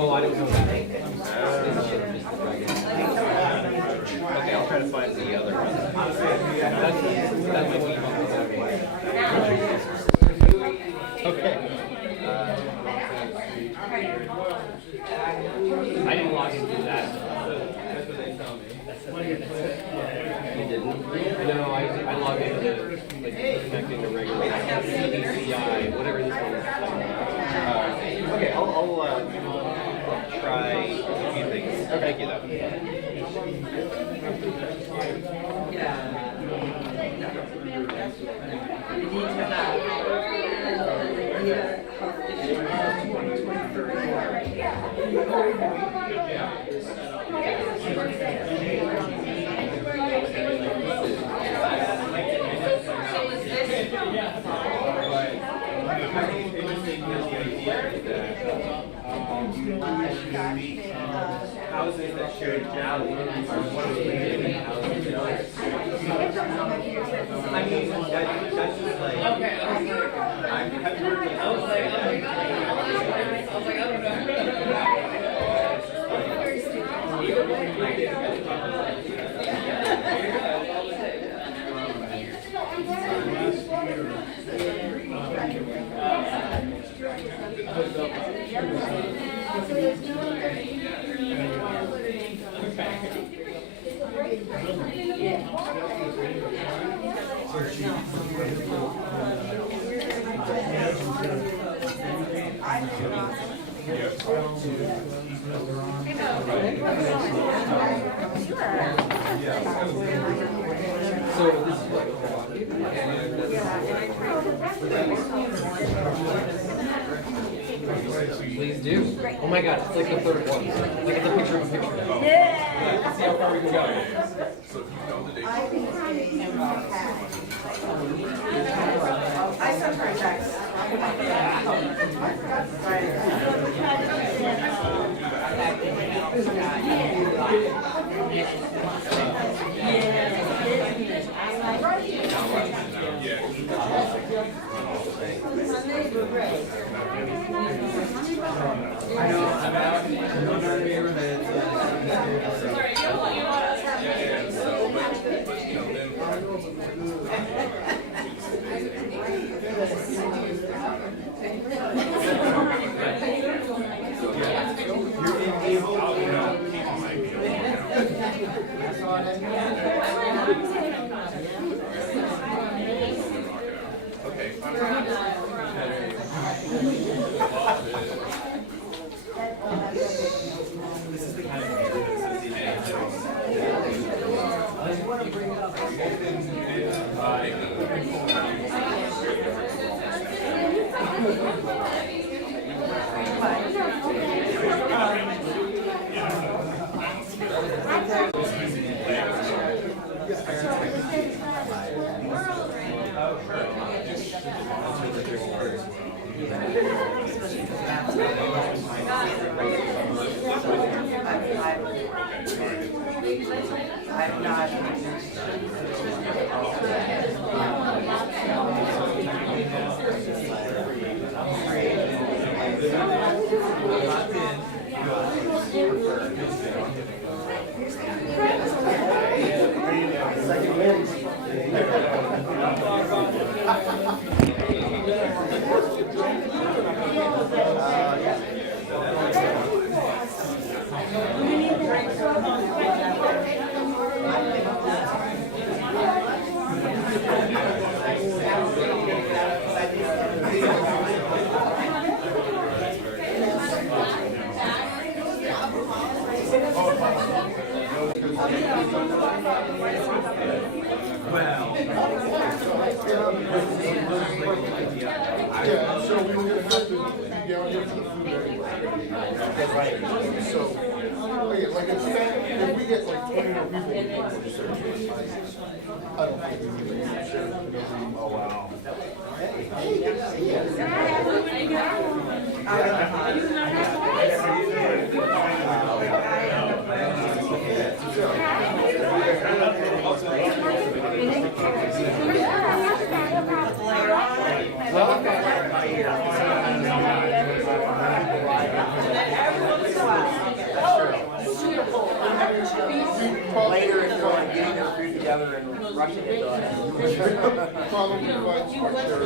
Oh, I don't know that. Okay, I'll try to find the other one. That's the one. Okay. I didn't log into that. You didn't? No, I logged into like connecting to regular CDCI, whatever this one is. Okay, I'll try a few things. Okay. Thank you though. Houses that share Java are one of the living houses. I mean, that's just like, okay. I haven't heard the house say that. So this is what please do. Oh my god, it's like the third one. Like it's a picture of a picture. Yeah. Let's see how far we can go. So if you know the date. I sent her a text. I know, I'm out in our neighborhood. Sorry, you want to start This is the kind of neighborhood association. I want to bring it up. I'm not. So, like if we get like 20 more people, I don't think we need to share. Oh wow. Later, it's going getting their food together and rushing into it. Probably provides structure.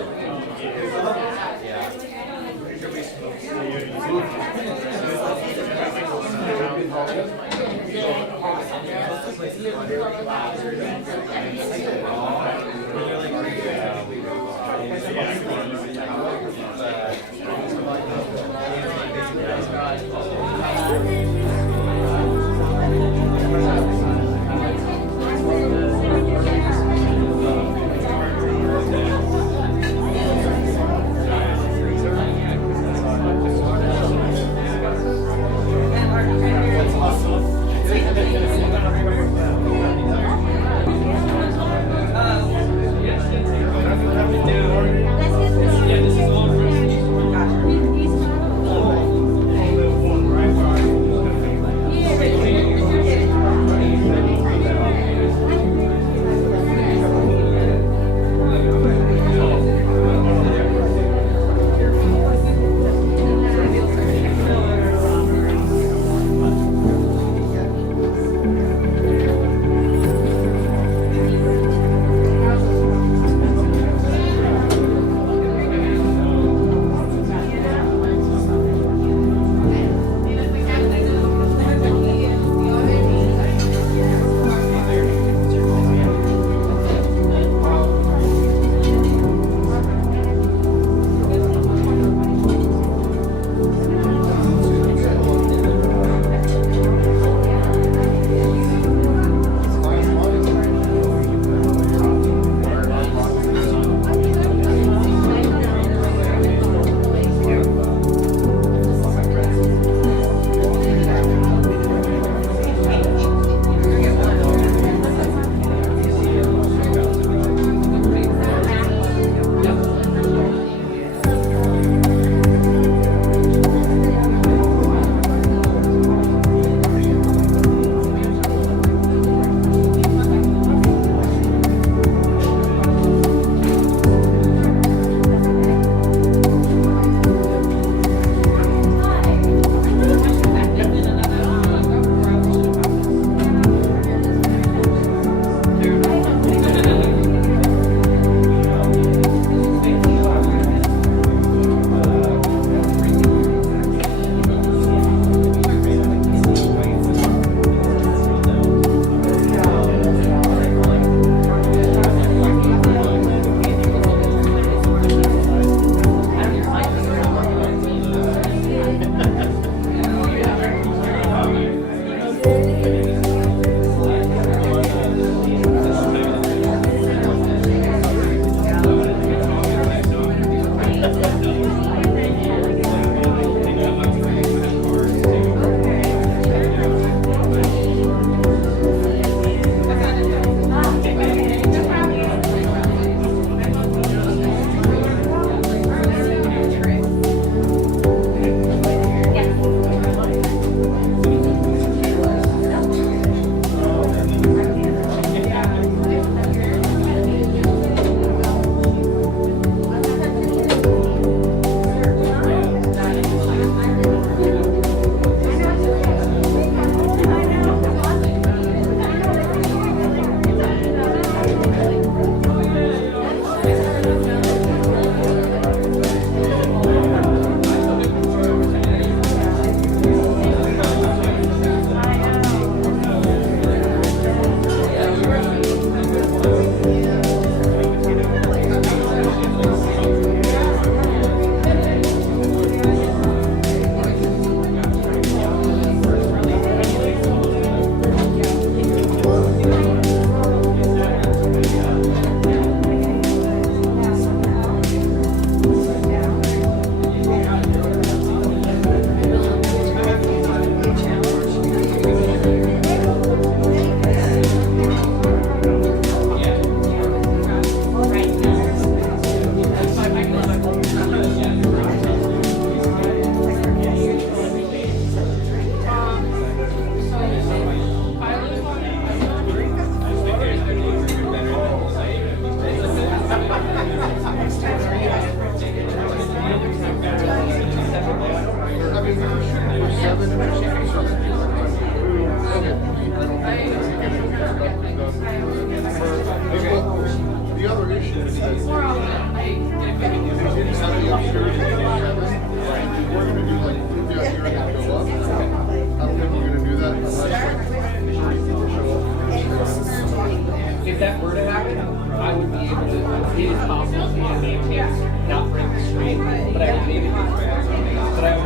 that were to happen, I would be able to, it is possible to not break the stream, but I would maybe do like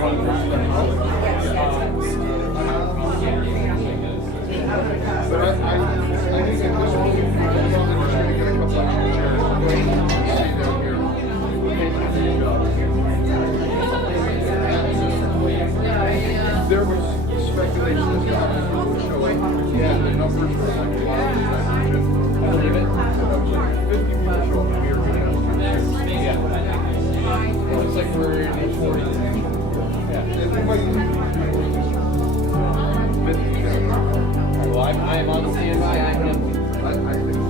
one person at a time. But I think at this point, as long as we're trying to get a couple extra chairs, we're going to see down here. There was speculation as to how many people were showing. Yeah, the numbers were like nitrogen. I believe it. That was like 50 people show up here. Yeah. Looks like we're in the 40s. Yeah. And we might 50. Well, I am on standby. I am. I think.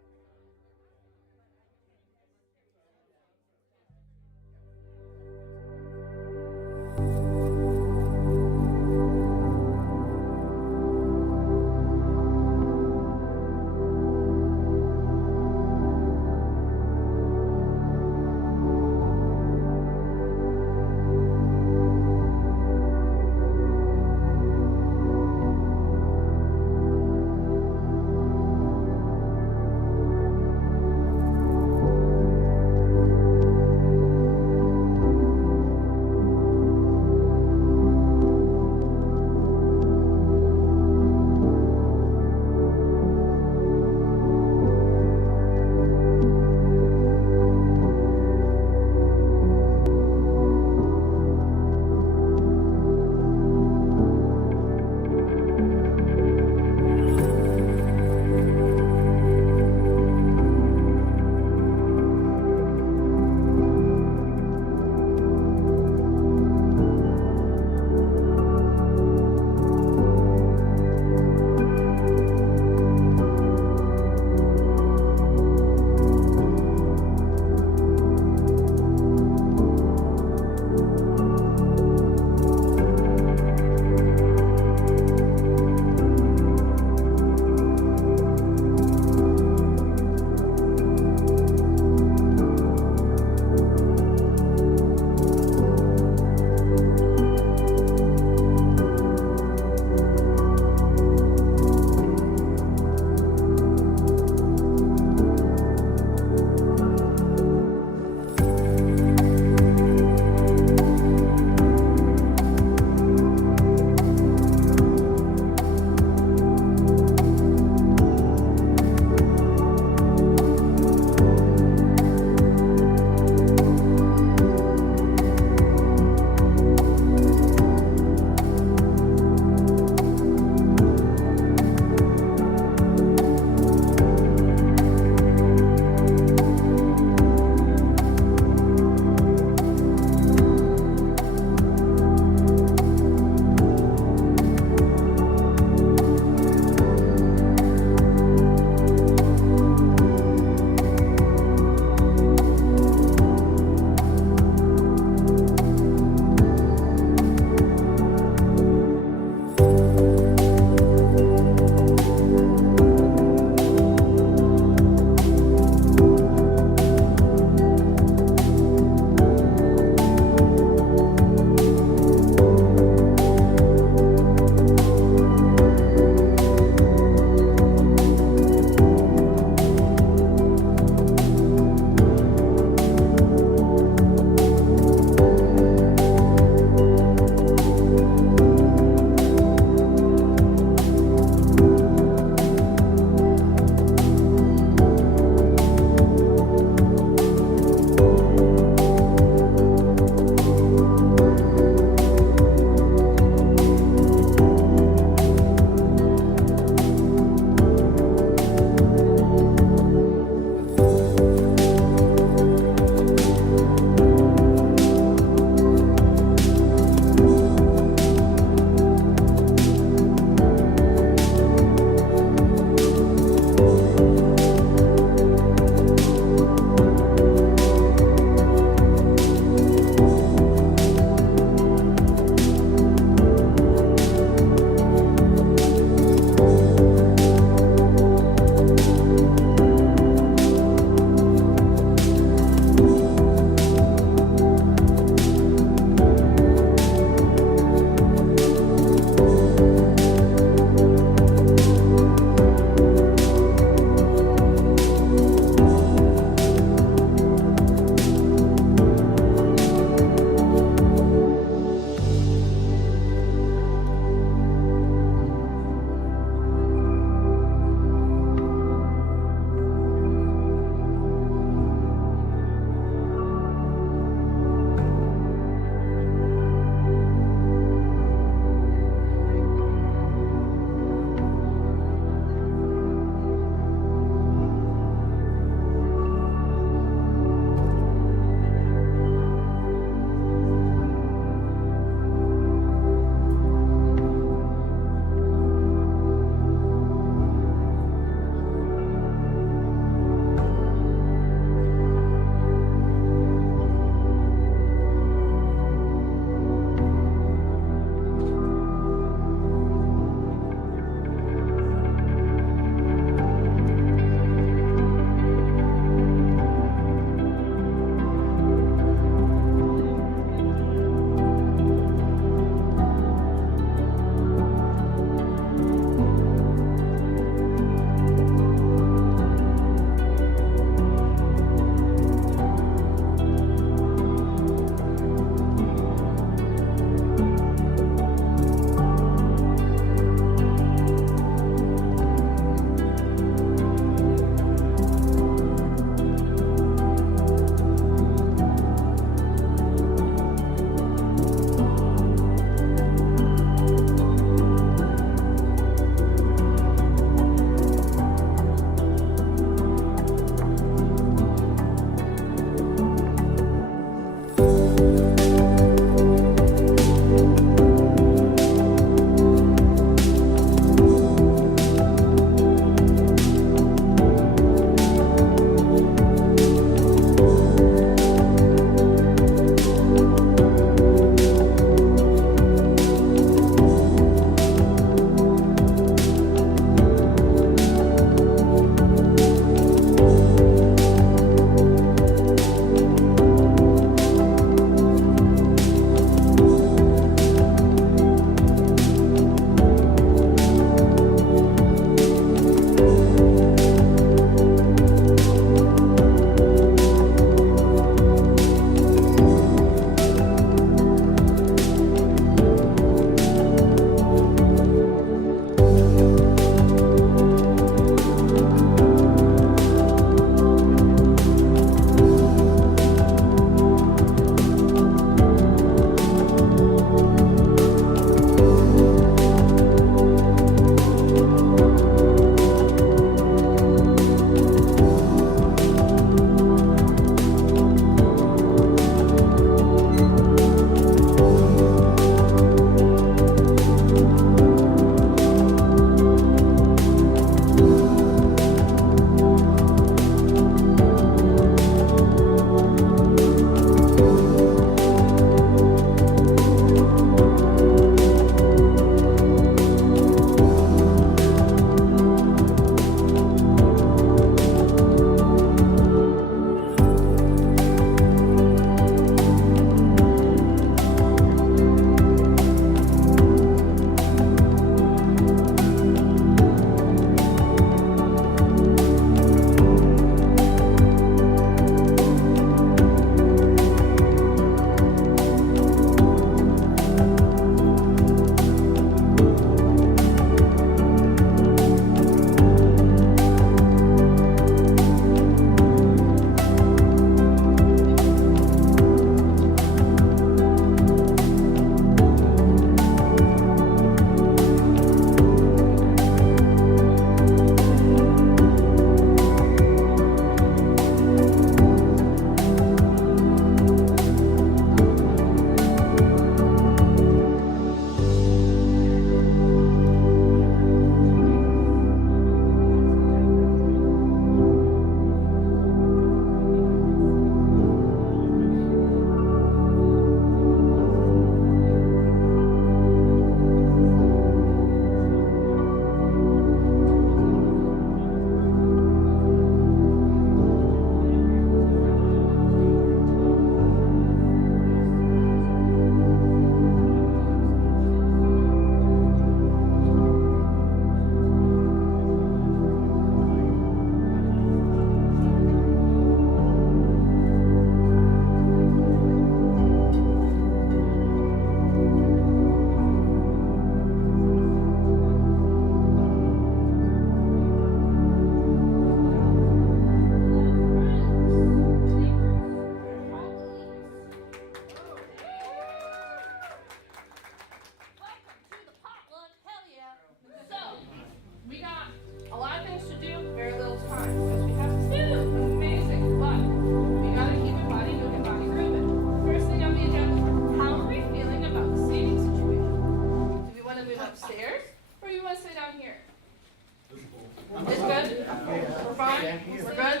time? We're good?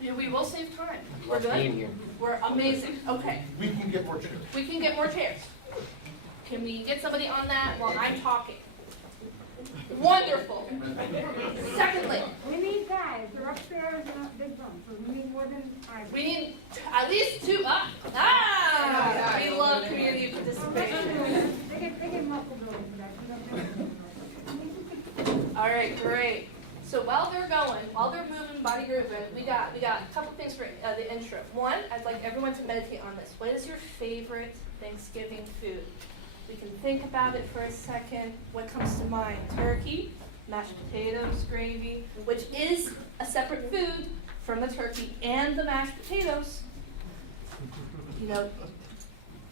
Yeah, we will save time. We're good? We're amazing. Okay. We can get more chairs. We can get more chairs. Can we get somebody on that while I'm talking? Wonderful. Secondly, We need guys, they're upstairs in a big room, so we need more than five. we need at least two. We love community participation. They get muscle building for that. All right, great. So while they're moving, body grooving, we got a couple things for the intro. One, I'd like everyone to meditate on this. What is your favorite Thanksgiving food? We can think about it for a second. What comes to mind? Turkey, mashed potatoes, gravy, which is a separate food from the turkey and the mashed potatoes. You know,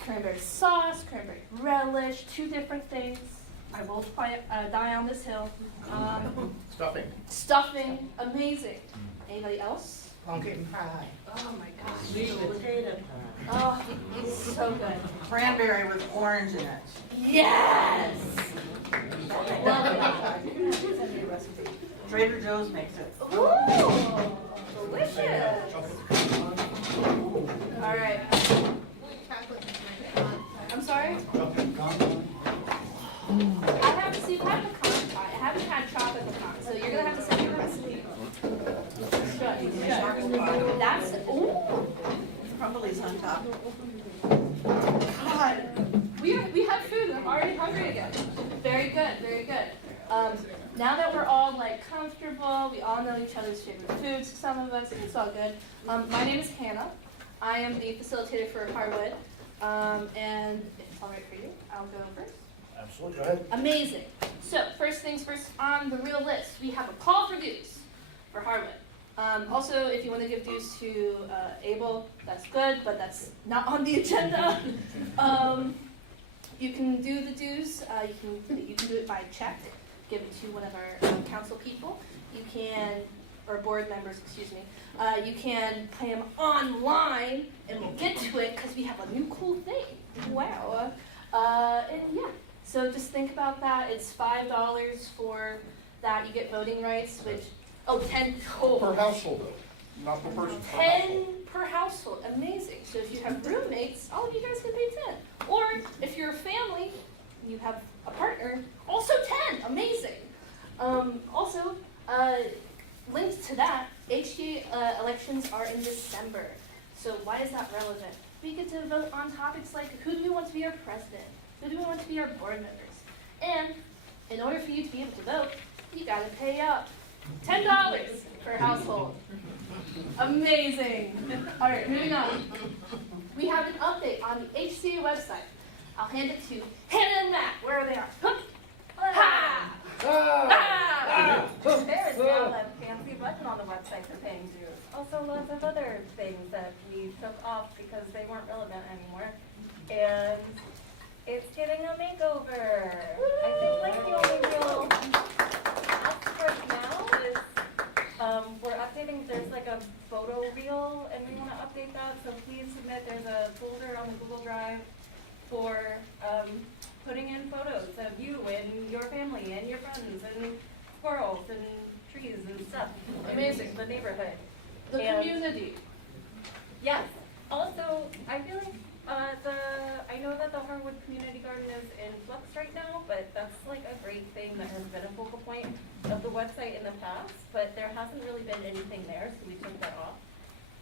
cranberry sauce, cranberry relish, two different things. I will die on this hill. Stuffing, amazing. Anybody else? Pumpkin pie. Oh my gosh. Sweet potato pie. Oh, it's so good. Cranberry with orange in it. Yes! Trader Joe's makes it. Ooh, delicious. All right. I'm sorry? I haven't seen pecan pie. I haven't had chocolate pecan, so you're gonna have to send me a recipe. That's ooh. Crumbly's on top. God, we have food and I'm already hungry again. Very good, very good. Now that we're all like comfortable, we all know each other's favorite foods, some of us, it's all good. My name is Hannah. I am the facilitator for Harwood. And if it's all right for you, I'll go first. Absolutely, go ahead. Amazing. So first things first on the real list, we have a call for dues for Harwood. Also, if you want to give dues to Abel, that's good, but that's not on the agenda. You can do the dues. You can do it by check. Give it to one of our council people. You can, or board members, excuse me. You can pay them online, and we'll get to it because we have a new cool thing. Wow. And yeah. So just think about that. It's $5 for that. You get voting rights, which 10 Per household though, not per person. 10 per household. Amazing. So if you have roommates, all of you guys can pay 10. Or if you're a family, you have a partner, also 10. Amazing. Also, linked to that, HDA elections are in December. So why is that relevant? We get to vote on topics like who do we want to be our president? Who do we want to be our board members? And in order for you to be able to vote, you got to pay up. $10 per household. Amazing. All right, moving on. We have an update on the HCA website. I'll hand it to Hannah and Matt. Where they are. Ha! There is now a fancy button on the website for paying dues. Also lots of other things that we took off because they weren't relevant anymore. And it's getting a makeover. I think like the only real ask right now is we're updating, there's like a photo reel and we want to update that. So please submit, there's a folder on the Google Drive for putting in photos of you and your family and your friends and squirrels and trees and stuff. Amazing. The neighborhood. The And- community. Yes. Also, I feel like I know that the Harwood Community Garden is in flux right now, but that's like a great thing that has been a focal point of the website in the past, but there hasn't really been anything there, so we took that off.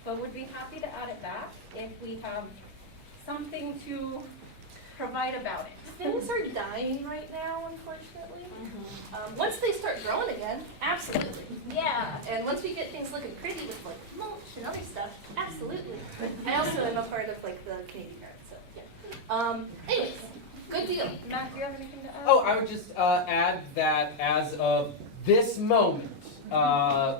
But would be happy to add it back if we have something to provide about it. Things are dying right now, unfortunately. Once they start growing again, absolutely. Yeah. And once we get things looking pretty with like mulch and other stuff, absolutely. I also am a part of like the community garden, so yeah. Anyways, good deal. Matt, do you have anything to add? Oh, I would just add that as of this moment,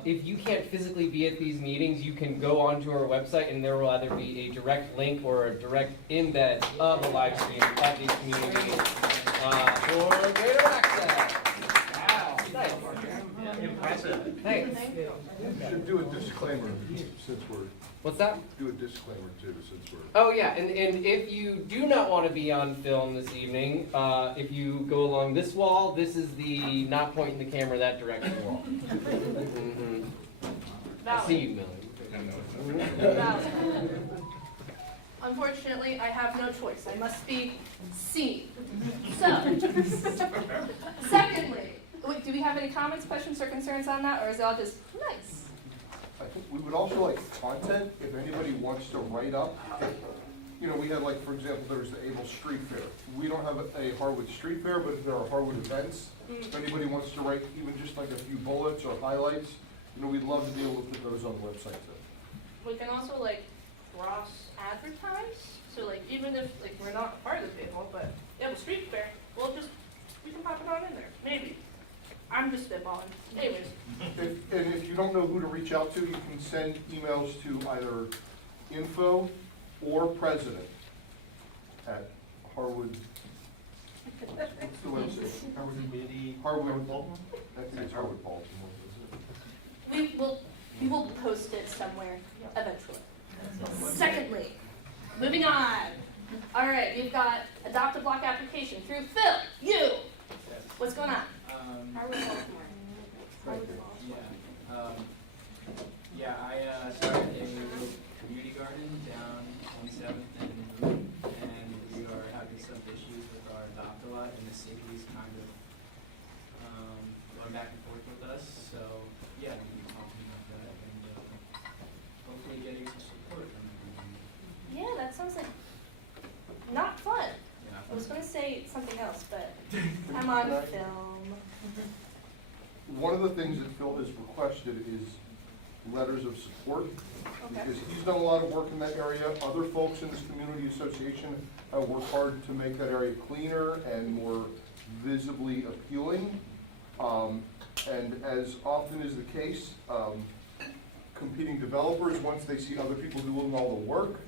if you can't physically be at these meetings, you can go onto our website and there will either be a direct link or a direct embed of a live stream of these communities for greater access. Wow, nice. Impressive. Thanks. You should do a disclaimer since we're, What's that? do a disclaimer too, since we're. Oh yeah, and if you do not want to be on film this evening, if you go along this wall, this is the not pointing the camera that direction wall. I see you, Melanie. Valid. Unfortunately, I have no choice. I must be seen. So, secondly, wait, do we have any comments, questions, or concerns on that, or is it all just nice? I think we would also like content, if anybody wants to write up. You know, we had like, for example, there's the Able Street Fair. We don't have a Harwood Street Fair, but there are Harwood events. If anybody wants to write even just like a few bullets or highlights, you know, we'd love to be able to put those on the website too. We can also like cross advertise. So like even if like we're not a part of the table, but we have a street fair, we can pop it on in there. Maybe. I'm just spitballing. Anyways. And if you don't know who to reach out to, you can send emails to either info or president at Harwood. What's the website? Harwood. I think it's Harwood Baltimore. We will post it somewhere eventually. Secondly, moving on. All right, we've got adopt a block application through Phil. You. What's going on? Harwood Baltimore. Yeah, I started a community garden down 27th and Moon, and we are having some issues with our adopt-a-lot, and the city's kind of going back and forth with us. So yeah, we'll be talking about that and hopefully getting some support from everyone. Yeah, that sounds like not fun. Yeah. I was going to say something else, but I'm on film. One of the things that Phil has requested is letters of support, Okay. because he's done a lot of work in that area. Other folks in this community association have worked hard to make that area cleaner and more visibly appealing. And as often is the case, competing developers, once they see other people doing all the work,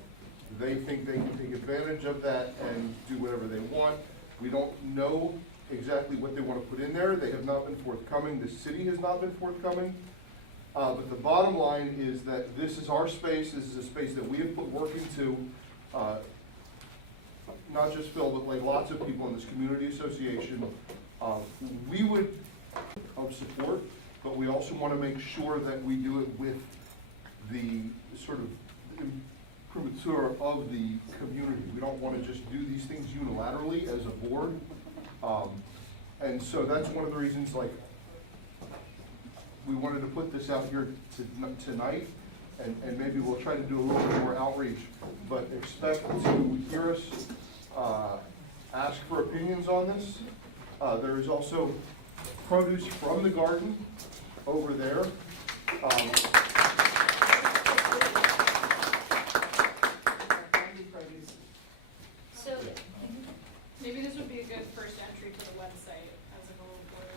they think they can take advantage of that and do whatever they want. We don't know exactly what they want to put in there. They have not been forthcoming. The city has not been forthcoming. But the bottom line is that this is our space. This is a space that we have put work into. Not just Phil, but like lots of people in this community association. We would help support, but we also want to make sure that we do it with the sort of imprimatur of the community. We don't want to just do these things unilaterally as a board. And so that's one of the reasons, like, we wanted to put this out here tonight, and maybe we'll try to do a little bit more outreach, but expect to hear us ask for opinions on this. There is also produce from the garden over there. So, Maybe this would be a good first entry to the website as a whole board.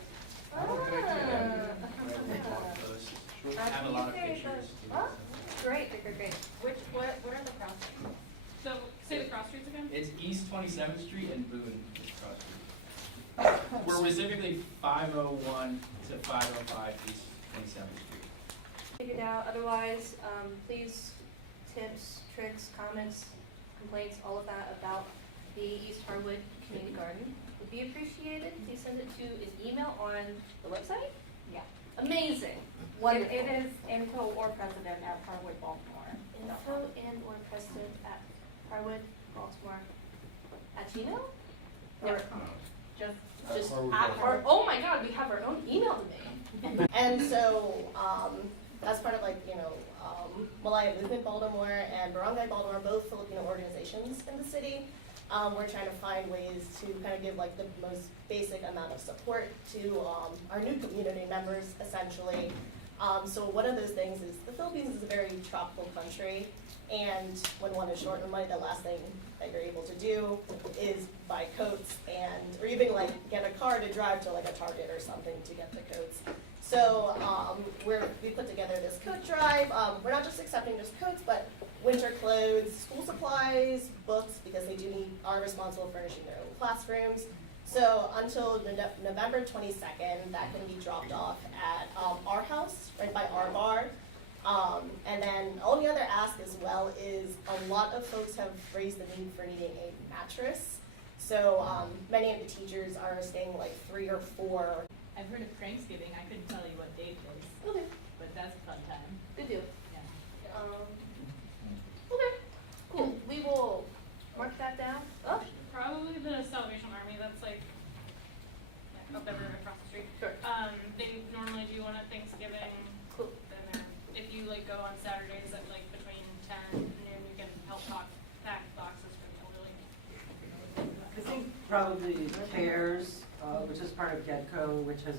I have a lot of pictures. Oh, great. What are the cross streets? So, say the cross streets again? It's East 27th Street and Boone is cross street. We're specifically 501 to 505 East 27th Street. figured out. Otherwise, please, tips, tricks, comments, complaints, all of that about the East Harwood Community Garden would be appreciated. Please send it to an email on the website. Yeah. Amazing. Wonderful. It is info or president at Harwood Baltimore. Info and or president at Harwood, Baltimore, at Gmail? Or just Harwood, at Baltimore. oh my god, we have our own email domain. And so, as part of like, Malaya Movement Baltimore and Barangay Baltimore, both Filipino organizations in the city, we're trying to find ways to kind of give like the most basic amount of support to our new community members, essentially. So one of those things is the Philippines is a very tropical country, and when one is short on money, the last thing that you're able to do is buy coats or even like get a car to drive to like a Target or something to get the coats. So we put together this coat drive. We're not just accepting just coats, but winter clothes, school supplies, books, because they are responsible for furnishing their own classrooms. So until November 22nd, that can be dropped off at our house, right by our bar. And then only other ask as well is a lot of folks have raised the need for needing a mattress. So many of the teachers are staying like 3 or 4. I've heard of Cranksgiving. I couldn't tell you what date it is. Okay. But but that's a fun time. Good deal. Yeah. Okay, cool. We will mark that down. Oh, Probably the Salvation Army, that's like up there across the street. sure. They normally do one at Thanksgiving. Cool. Then if you like go on Saturdays at like between 10 and noon, you can help pack boxes for the elderly. I think probably CARES, which is part of GEDCO, which has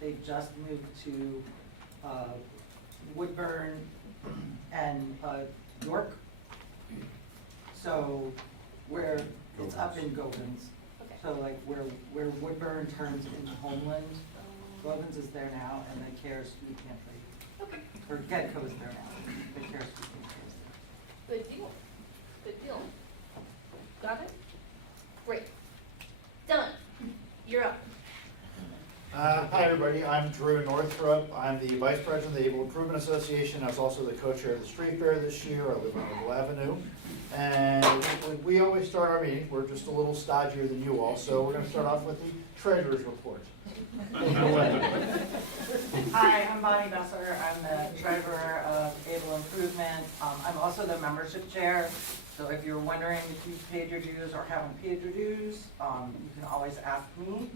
they've just moved to Woodburn and York. So where it's up in Govins. Okay. So like where Woodburn turns into Homeland, Govins is there now, and the CARES food pantry, Okay. or GEDCO is there now. The CARES food pantry is there. Good deal. Good deal. Got it? Great. Done. You're up. Hi, everybody. I'm Drew Northrup. I'm the Vice President of the Able Improvement Association. I was also the co-chair of the Street Fair this year. I live on Able Avenue. And we always start our meetings. We're just a little stodgier than you all, so we're going to start off with the Treasurer's Report. Hi, I'm Bonnie Besser. I'm the treasurer of Able Improvement. I'm also the membership chair. So if you're wondering if you've paid your dues or haven't paid your dues, you can always ask me.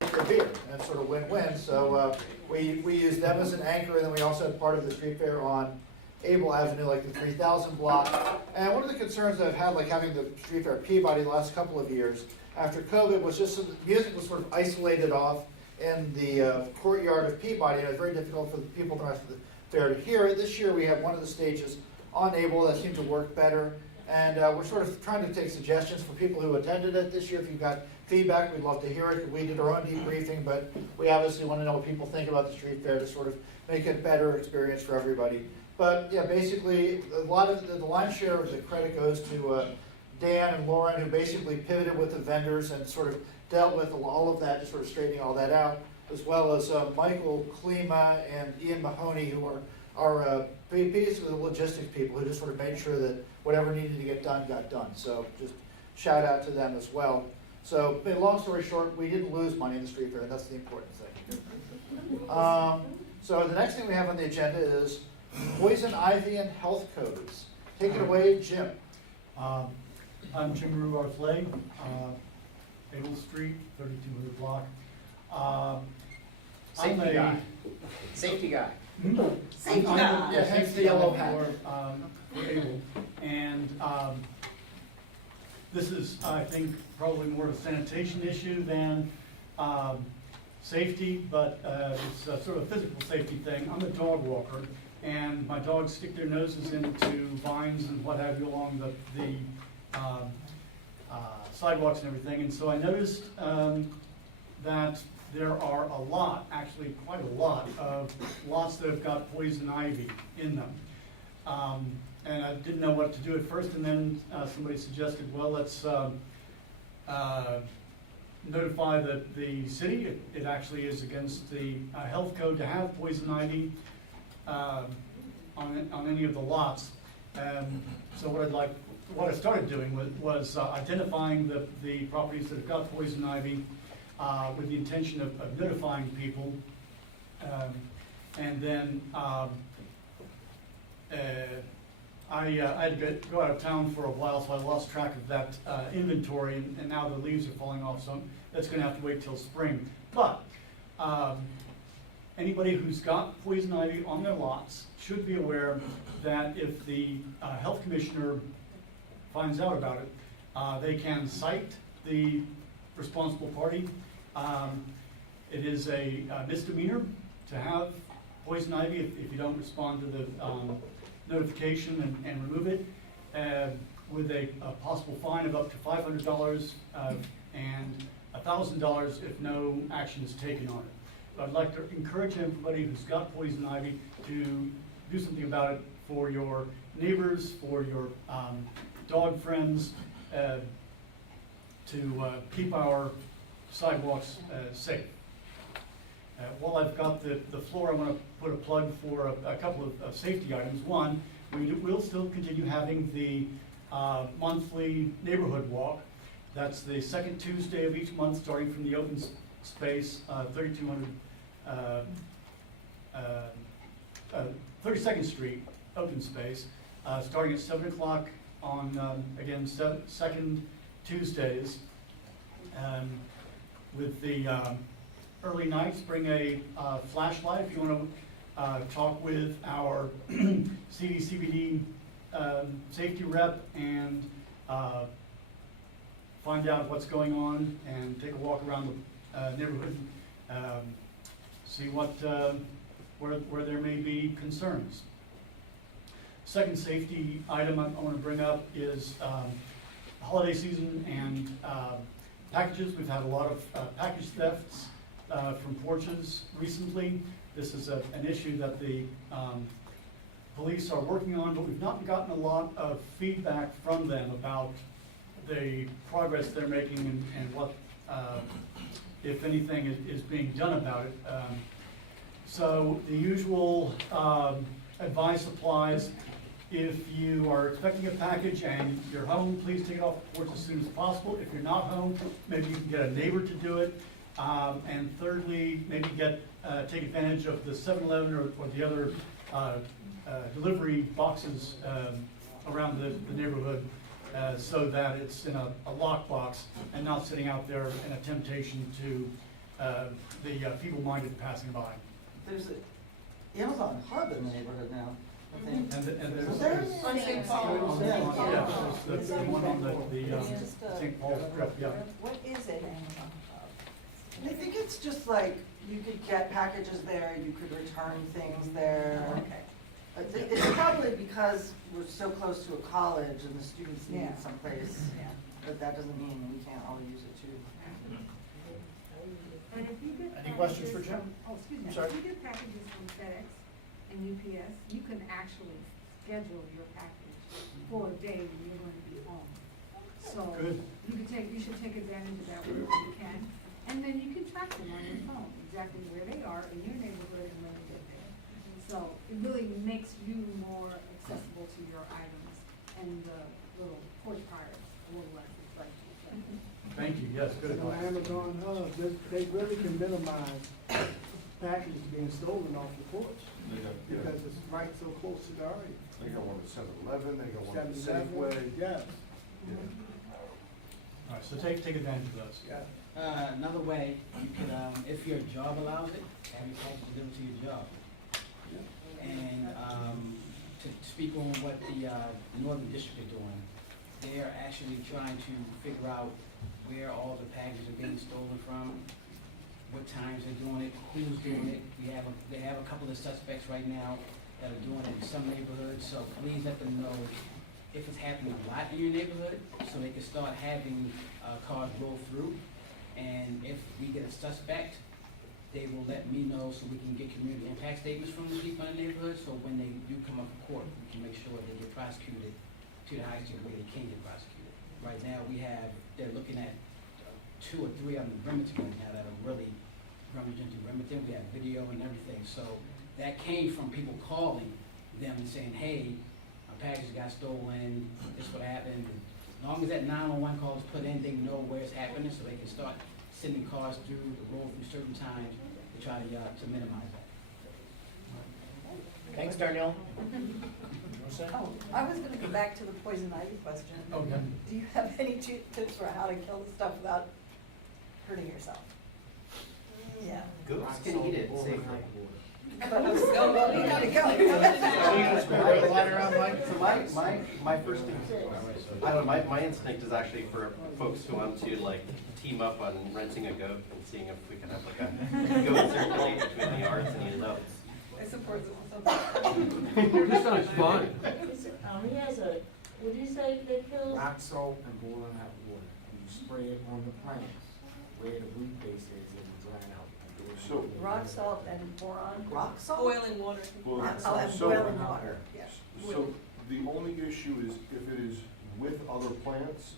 For beer, and it's sort of win-win. So we use them as an anchor, and then we also have part of the street fair on Able Avenue, like the 3000 block. And one of the concerns I've had, like having the street fair at Peabody the last couple of years, after COVID, was just the music was sort of isolated off in the courtyard of Peabody, and it was very difficult for the people the rest of the fair to hear it. This year we have one of the stages on Able that seemed to work better. And we're sort of trying to take suggestions from people who attended it this year. If you've got feedback, we'd love to hear it. We did our own debriefing, but we obviously want to know what people think about the street fair to sort of make it a better experience for everybody. But yeah, basically, a lot of the lion's share of the credit goes to Dan and Lauren, who basically pivoted with the vendors and sort of dealt with all of that, just sort of straightening all that out, as well as Michael Klima and Ian Mahoney, who are basically the logistics people who just sort of made sure that whatever needed to get done got done. So just shout out to them as well. So long story short, we didn't lose money in the street fair, and that's the important thing. So the next thing we have on the agenda is poison ivy and health codes. Take it away, Jim. I'm Jim Ruarth-Lay, Able Street, 3200 block. Safety guy. Safety guy. Safety guy. Yeah, hence the yellow hat. For Able. And this is, I think, probably more of a sanitation issue than safety, but it's a sort of physical safety thing. I'm a dog walker, and my dogs stick their noses into vines and what have you along the sidewalks and everything. And so I noticed that there are a lot, actually quite a lot, of lots that have got poison ivy in them. And I didn't know what to do at first, and then somebody suggested, well, let's notify the city. It actually is against the health code to have poison ivy on any of the lots. So what I started doing was identifying the properties that have got poison ivy with the intention of notifying people, and then I had to go out of town for a while, so I lost track of that inventory, and now the leaves are falling off, so that's going to have to wait till spring. But anybody who's got poison ivy on their lots should be aware that if the health commissioner finds out about it, they can cite the responsible party. It is a misdemeanor to have poison ivy if you don't respond to the notification and remove it, with a possible fine of up to $500 and $1,000 if no action is taken on it. But I'd like to encourage everybody who's got poison ivy to do something about it for your neighbors, for your dog friends, to keep our sidewalks safe. While I've got the floor, I want to put a plug for a couple of safety items. One, we will still continue having the monthly neighborhood walk. That's the second Tuesday of each month, starting from the open space, 3200 32nd Street open space, starting at 7 o'clock on, again, second Tuesdays. With the early nights, bring a flashlight if you want to talk with our CDCBD safety rep and find out what's going on and take a walk around the neighborhood, see what where there may be concerns. Second safety item I want to bring up is holiday season and packages. We've had a lot of package thefts from porches recently. This is an issue that the police are working on, but we've not gotten a lot of feedback from them about the progress they're making and what, if anything, is being done about it. So the usual advice applies. If you are expecting a package and you're home, please take it off the porch as soon as possible. If you're not home, maybe you can get a neighbor to do it. And thirdly, maybe take advantage of the 7-Eleven or the other delivery boxes around the neighborhood so that it's in a lockbox and not sitting out there in a temptation to the feeble-minded passing by. There's an Amazon hub in the neighborhood now, I think. And there's, Is there? On St. Paul. yeah, there's the one on the St. Paul strip, yeah. What is an Amazon hub? I think it's just like, you could get packages there, you could return things there. Okay. It's probably because we're so close to a college and the students need someplace, but that doesn't mean we can't all use it too. And if you get Any questions for packages Jim? from- Oh, excuse me, I'm sorry. if you get packages from FedEx and UPS, you can actually schedule your package for a day when you're going to be home. So Good. you should take advantage of that whenever you can. And then you can track them on your phone, exactly where they are in your neighborhood and when they get there. So it really makes you more accessible to your items and the little porch pirates a little less exciting. Thank you, yes, good On advice. Amazon Hub, they really can minimize packages being stolen off the porch because it's right so close to the area. They got one at 7-Eleven, they got one at 7-Eleven, Safeway. yes, All right, so take advantage of those. yeah. Another way, you could, if your job allows it, have your package delivered to your job. And to speak on what the Northern District are doing, they are actually trying to figure out where all the packages are being stolen from, what times they're doing it, who's doing it. They have a couple of suspects right now that are doing it in some neighborhoods, so please let them know if it's happening a lot in your neighborhood, so they can start having cars roll through. And if we get a suspect, they will let me know so we can get community impact statements from the people in the neighborhood, so when they do come up to court, we can make sure they get prosecuted to the highest degree they can get prosecuted. Right now, they're looking at 2 or 3 on the Bremerton right now that are really rummaging through Bremerton. We have video and everything, so that came from people calling them and saying, hey, my package got stolen, this what happened. As long as that 911 call is put in, they know where it's happening, so they can start sending cars through the road through certain times to try to minimize that. Thanks, Darnell. Oh, I was gonna go back to the poison ivy question. Okay. Do you have any tips for how to kill the stuff without hurting yourself? Yeah. Goats can eat it safely. But let's go, we gotta go. So my first thing, I don't know, my instinct is actually for folks who want to like team up on renting a goat and seeing if we can have like a goat circulate between the yards and the adults. I support this. This sounds fun. He has a, what do you say they kill? Rock salt and boiling hot water, and you spray it on the plants where the root base is and dry it out. So- Rock salt and boron. Rock salt? Boiling water. Well, Oh, and so- boiling water, yeah. So the only issue is if it is with other plants,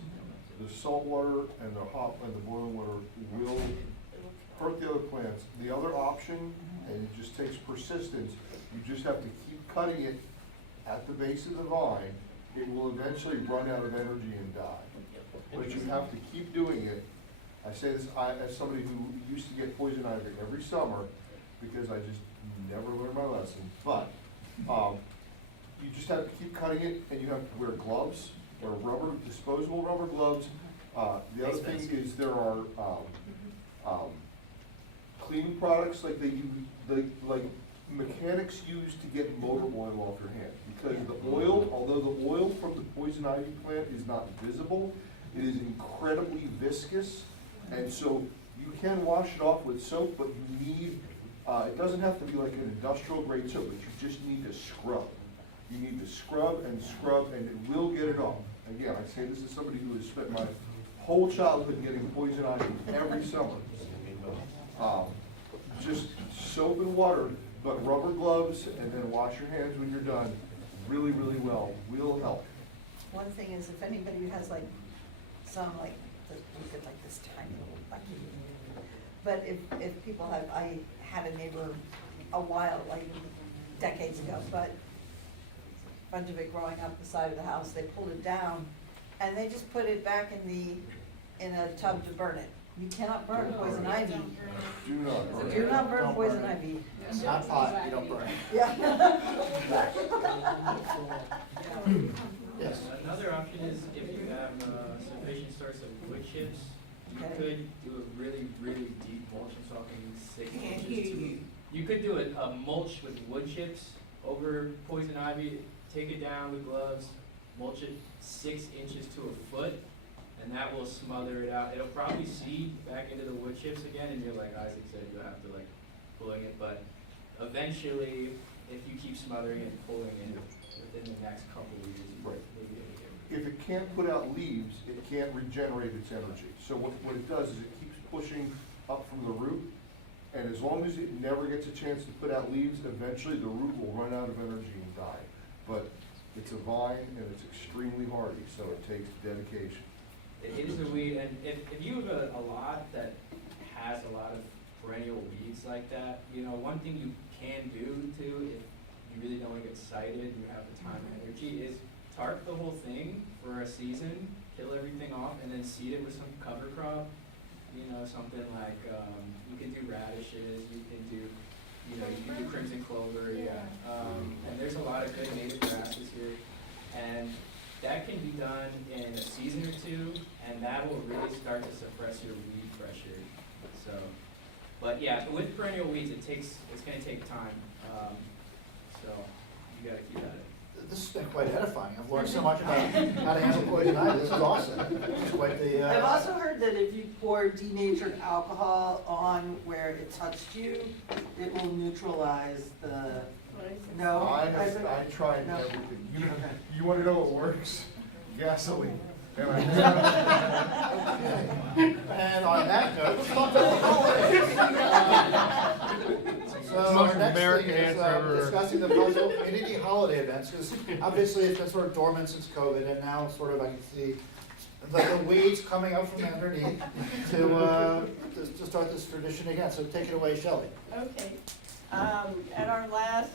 the salt water and the boiling water will hurt the other plants. The other option, and it just takes persistence, you just have to keep cutting it at the base of the vine. It will eventually run out of energy and die. But you have to keep doing it. I say this as somebody who used to get poison ivy every summer because I just never learned my lesson, but, you just have to keep cutting it, and you have to wear gloves, or disposable rubber gloves. The other thing is there are, cleaning products like like mechanics use to get motor oil off your hand. Because the oil, although the oil from the poison ivy plant is not visible, it is incredibly viscous. And so you can wash it off with soap, but you need, it doesn't have to be like an industrial grade soap, but you just need to scrub. You need to scrub, and it will get it off. Again, I say this is somebody who has spent my whole childhood getting poison ivy every summer. Just soap and water, but rubber gloves, and then wash your hands when you're done really, really well will help. One thing is, if anybody has like some like, look at like this tiny little bucket. But if people have, I had a neighbor a while, like decades ago, but a bunch of it growing up the side of the house, they pulled it down and they just put it back in a tub to burn it. You cannot burn poison ivy. Do not burn it. Do not burn Don't poison burn it. ivy. It's not pot, you don't burn it. Yeah. Yes. Another option is if you have sufficient source of wood chips, you Okay. could do a really, really deep mulch. I'm talking 6 inches to. You could do a mulch with wood chips over poison ivy. Take it down with gloves, mulch it 6 inches to a foot, and that will smother it out. It'll probably seed back into the wood chips again, and you're like Isaac said, you'll have to like pulling it, but eventually, if you keep smothering it and pulling it within the next couple of years, you might maybe able to get If it can't put out leaves, it can't regenerate its energy. So what it does is it keeps pushing up from the root, and as long as it never gets a chance to put out leaves, eventually the root will run out of energy and die. But it's a vine, and it's extremely hardy, so it takes dedication. It is a weed, and if you have a lot that has a lot of perennial weeds like that, you know, one thing you can do too, if you really don't want to get cited, you have the time and energy, is tarp the whole thing for a season, kill everything off, and then seed it with some cover crop. You know, something like, you can do radishes, you can do crimson clover, and there's a lot of good native grasses here. And that can be done in a season or two, and that will really start to suppress your weed pressure. So, but yeah, with perennial weeds, it's gonna take time. So you gotta keep at it. This has been quite edifying. I've learned so much about how to handle poison ivy. This is awesome. It's quite the. I've also heard that if you pour denatured alcohol on where it touched you, it will neutralize the. No. I tried No. everything. You want to know what works? Gasoline. And And on that note, let's talk about the holidays. So our next thing is discussing the possible community holiday events, because obviously it's been sort of dormant since COVID, and now sort of I can see the weeds coming up from underneath to start this tradition again. So take it away, Shelley. Okay. At our last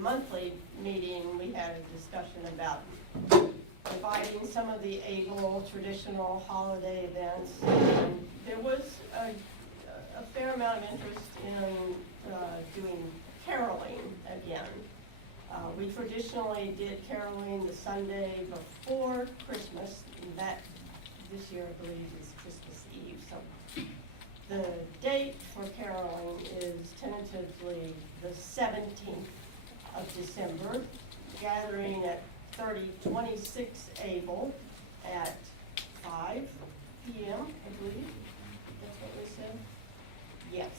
monthly meeting, we had a discussion about dividing some of the Able traditional holiday events. And there was a fair amount of interest in doing caroling again. We traditionally did caroling the Sunday before Christmas, and that this year I believe is Christmas Eve. So the date for caroling is tentatively the 17th of December, gathering at 3026 Able at 5 p.m., I believe. That's what we said? Yes,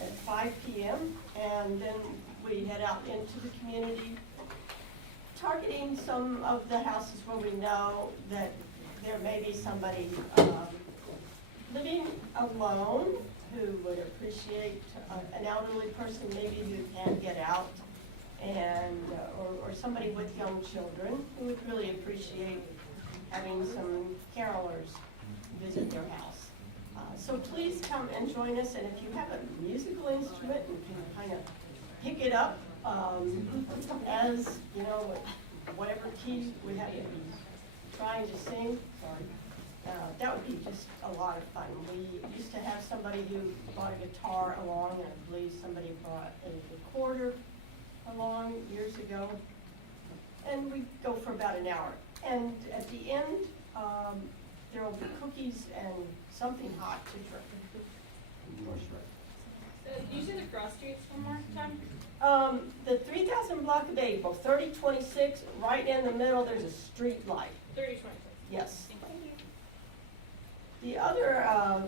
at 5 p.m. And then we head out into the community, targeting some of the houses where we know that there may be somebody living alone who would appreciate an elderly person maybe who can't get out, and or somebody with young children who would really appreciate having some carolers visit their house. So please come and join us, and if you have a musical instrument, you can kind of pick it up as, you know, whatever key we have to be trying to sing. Sorry. That would be just a a lot of fun. We used to have somebody who brought a guitar along, and I believe somebody brought a recorder along years ago. And we go for about an hour. And at the end, there will be cookies and something hot to drink. Can you say the cross streets one more time? The 3000 block of April, 3026, right in the middle, there's a street light. 3026. Yes. Thank you. The other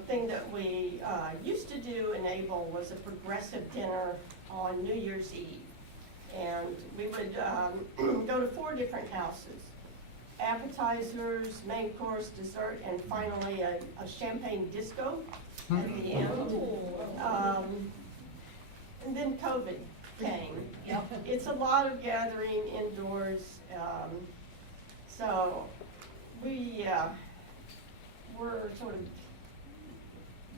thing that we used to do in Able was a progressive dinner on New Year's Eve. And we would go to 4 different houses. Appetizers, main course, dessert, and finally a champagne disco at the end. And then COVID came. It's a lot of gathering indoors. So we're sort of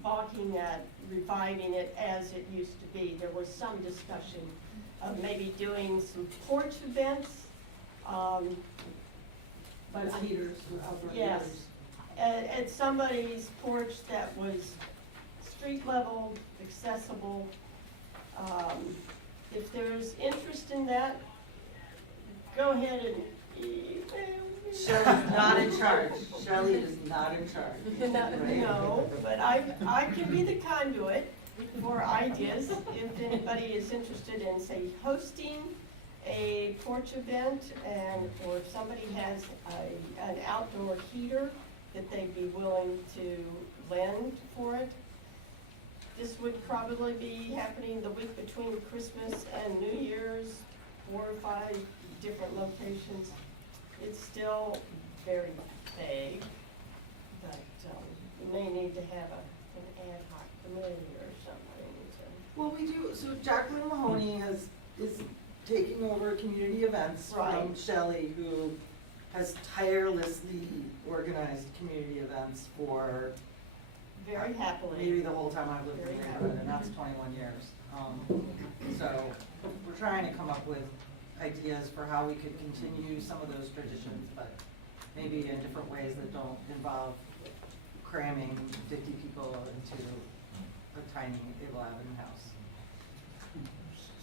balking at reviving it as it used to be. There was some discussion of maybe doing some porch events. But heaters, outdoor yes, heaters. at somebody's porch that was street level, accessible. If there's interest in that, go ahead and. Shelley's not in charge. Shelley is not in charge. No, but I can be the conduit for ideas if anybody is interested in, say, hosting a porch event, and or if somebody has an outdoor heater that they'd be willing to lend for it. This would probably be happening the week between Christmas and New Year's, 4 or 5 different locations. It's still very vague, but we may need to have an ad hoc committee or something. Well, we do, so Jacqueline Mahoney is taking over community events from Right. Shelley, who has tirelessly organized community events for Very happily. maybe the whole time I've lived in Very the happily. neighborhood, and that's 21 years. So we're trying to come up with ideas for how we could continue some of those traditions, but maybe in different ways that don't involve cramming 50 people into a tiny Able Avenue house.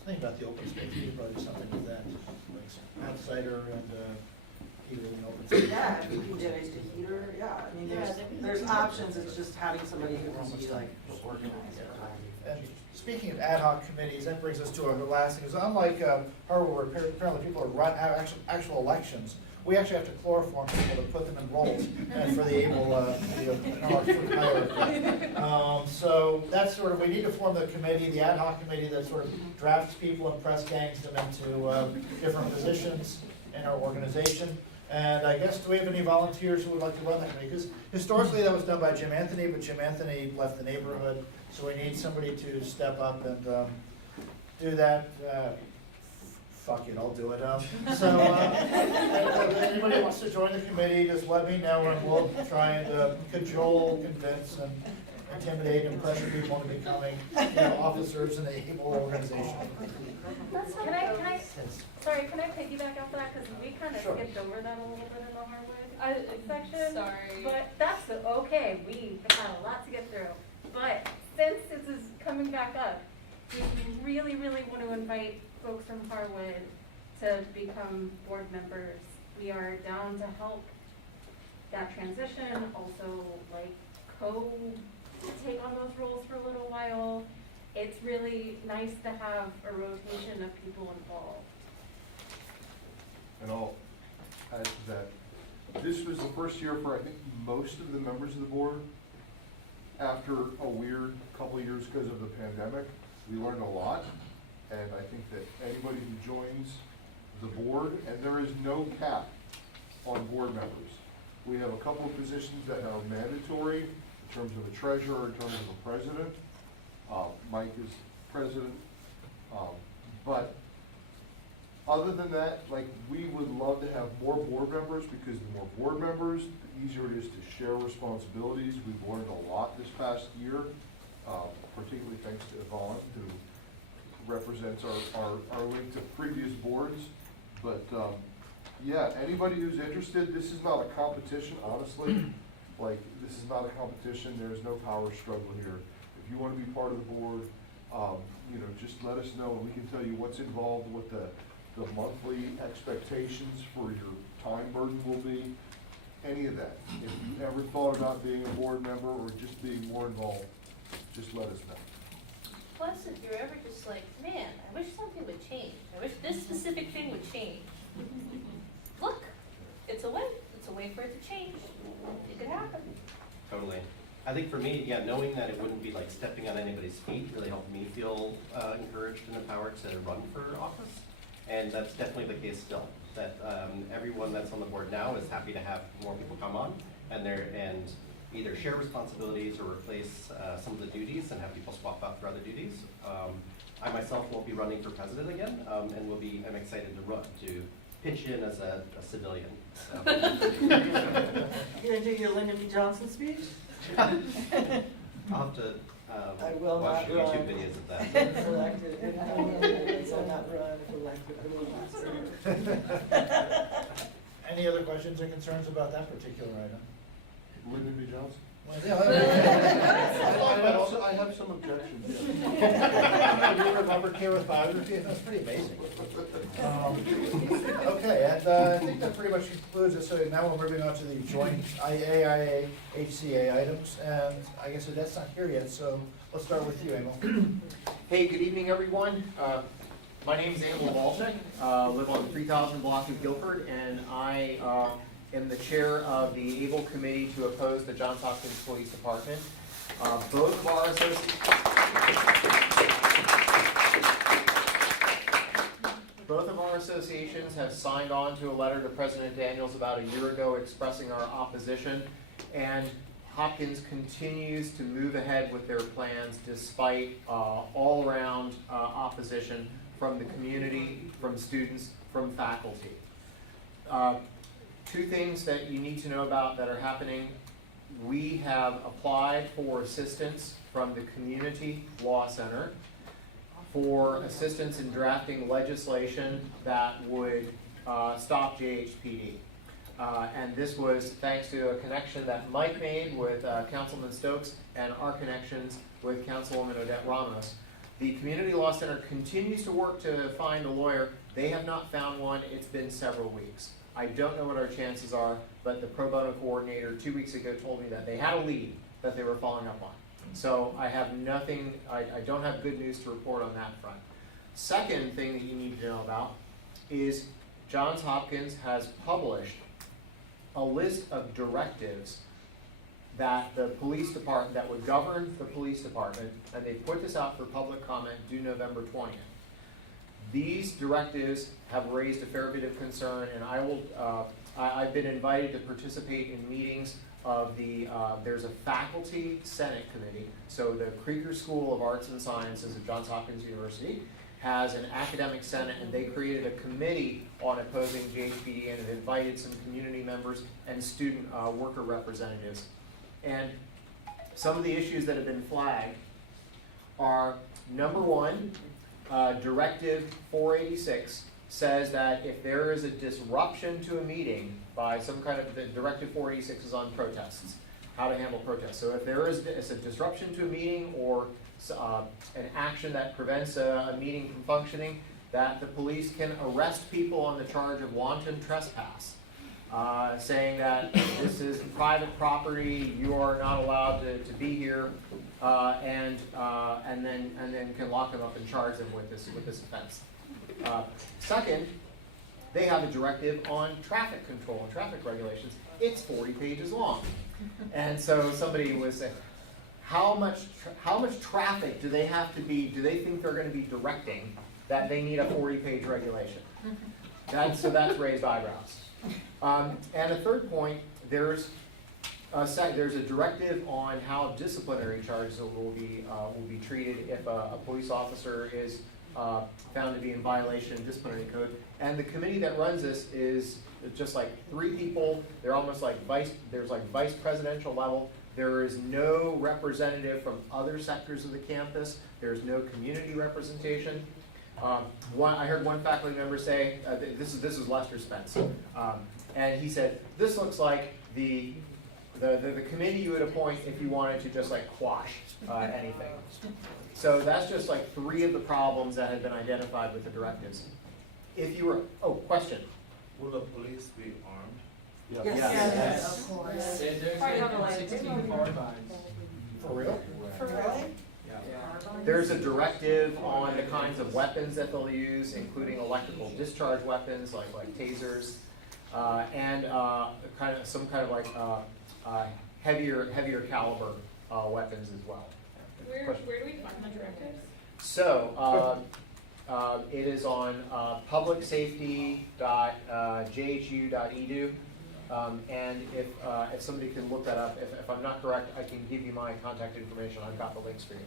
Think about the open space, you probably do something with that, like outsider and heater in the open space. Yeah, if you can get a heater, yeah, I mean, there's options, it's just having somebody who can be like organized. And speaking of ad hoc committees, that brings us to our last thing, is unlike Harwood, where apparently people are run, actual elections, we actually have to chloroform people to put them in roles, and for the able, hierarchy. So that's sort of, we need to form the committee, the ad hoc committee that sort of drafts people and press gangs them into different positions in our organization. And I guess, do we have any volunteers who would like to run that committee? Because historically that was done by Jim Anthony, but Jim Anthony left the neighborhood, so we need somebody to step up and do that. Fuck it, I'll do it. So, if anybody wants to join the committee, just let me know, and we'll try and cajole, convince, and intimidate and pressure people into becoming, officers in the able organization. Can I piggyback off that, because we kind of skipped over that a little bit in the Harwood section. Sorry. But that's okay, we had a lot to get through. But since this is coming back up, we really, really want to invite folks from Harwood to become board members. We are down to help that transition, also take on those roles for a little while. It's really nice to have a rotation of people involved. And I'll add to that. This was the first year for, I think, most of the members of the board. After a weird couple of years because of the pandemic, we learned a lot. And I think that anybody who joins the board, and there is no cap on board members. We have a couple of positions that are mandatory in terms of a treasurer, in terms of a president. Mike is president. But other than that, we would love to have more board members, because the more board members, the easier it is to share responsibilities. We've learned a lot this past year, particularly thanks to Yvonne, who represents our link to previous boards. But yeah, anybody who's interested, this is not a competition, honestly. like, this is not a competition, there is no power struggle here. If you wanna be part of the board, you know, just let us know, and we can tell you what's involved, what the monthly expectations for your time burden will be, any of that. If you ever thought about being a board member or just being more involved, just let us know. Plus, if you're ever just like, man, I wish something would change. I wish this specific thing would change. Look, it's a way. It's a way for it to change. It could happen. Totally. I think for me, yeah, knowing that it wouldn't be like stepping on anybody's feet really helped me feel encouraged and empowered to run for office. And that's definitely the case still. That everyone that's on the board now is happy to have more people come on and either share responsibilities or replace some of the duties and have people swap out for other duties. I myself won't be running for president again, and I'm excited to pitch in as a civilian. So. You gonna do your Lyndon B. Johnson speech? I'll have to I will watch not YouTube run. videos of that. If elected, if I will not run, if elected, I will not serve. Any other questions or concerns about that particular item? Lyndon B. Johnson? Well, yeah, I have some objections. You remember Kira's biography? That's pretty amazing. Okay, and I think that pretty much concludes it. So now we're moving on to the joint AIA HCA items, and I guess Odette's not here yet, so let's start with you, Emil. Hey, good evening, everyone. My name is Emil Walczyk, live on 3000 block of Guilford, and I am the chair of the ABLE Committee to oppose the Johns Hopkins Police Department. Both of our associations have signed on to a letter to President Daniels about a year ago expressing our opposition, and Hopkins continues to move ahead with their plans despite all-around opposition from the community, from students, from faculty. Two things that you need to know about that are happening. We have applied for assistance from the Community Law Center for assistance in drafting legislation that would stop JHPD. And this was thanks to a connection that Mike made with Councilman Stokes and our connections with Councilwoman Odette Ramos. The Community Law Center continues to work to find a lawyer. They have not found one. It's been several weeks. I don't know what our chances are, but the pro bono coordinator 2 weeks ago told me that they had a lead that they were following up on. So I have nothing, I don't have good news to report on that front. Second thing that you need to know about is Johns Hopkins has published a list of directives that the police department, that would govern the police department, and they put this out for public comment due November 20th. These directives have raised a fair bit of concern, and I've been invited to participate in meetings of there's a faculty senate committee. So the Krieger School of Arts and Sciences at Johns Hopkins University has an academic senate, and they created a committee on opposing JHPD and have invited some community members and student worker representatives. And some of the issues that have been flagged are, number one, Directive 486 says that if there is a disruption to a meeting by some kind of, the Directive 486 is on protests, how to handle protests. So if there is a disruption to a meeting or an action that prevents a meeting from functioning, that the police can arrest people on the charge of wanton trespass, saying that this is private property, you are not allowed to be here, and then can lock them up and charge them with this offense. Second, they have a directive on traffic control and traffic regulations. It's 40 pages long, and so somebody was saying, how much traffic do they have to be? Do they think they're going to be directing that they need a 40-page regulation? So that's raised eyebrows. And a third point, there's a directive on how disciplinary charges will be treated if a police officer is found to be in violation of disciplinary code. And the committee that runs this is just like 3 people. They're almost like there's vice presidential level. There is no representative from other sectors of the campus. There's no community representation. I heard one faculty member say, this is Lester Spence, and he said, this looks like the The committee you would appoint if you wanted to just like quash anything. So that's just like 3 of the problems that have been identified with the directives. If you were, oh, question. Will the police be armed? Yes. Yes. Of course. There's Part of been the 16 car fines. For real? For real? There's a directive on the kinds of weapons that they'll use, including electrical discharge weapons like tasers, and some kind of like heavier caliber weapons as well. Where do we find the directives? So it is on publicsafety.jhu.edu. And if somebody can look that up, if I'm not correct, I can give you my contact information. I've got the links for you.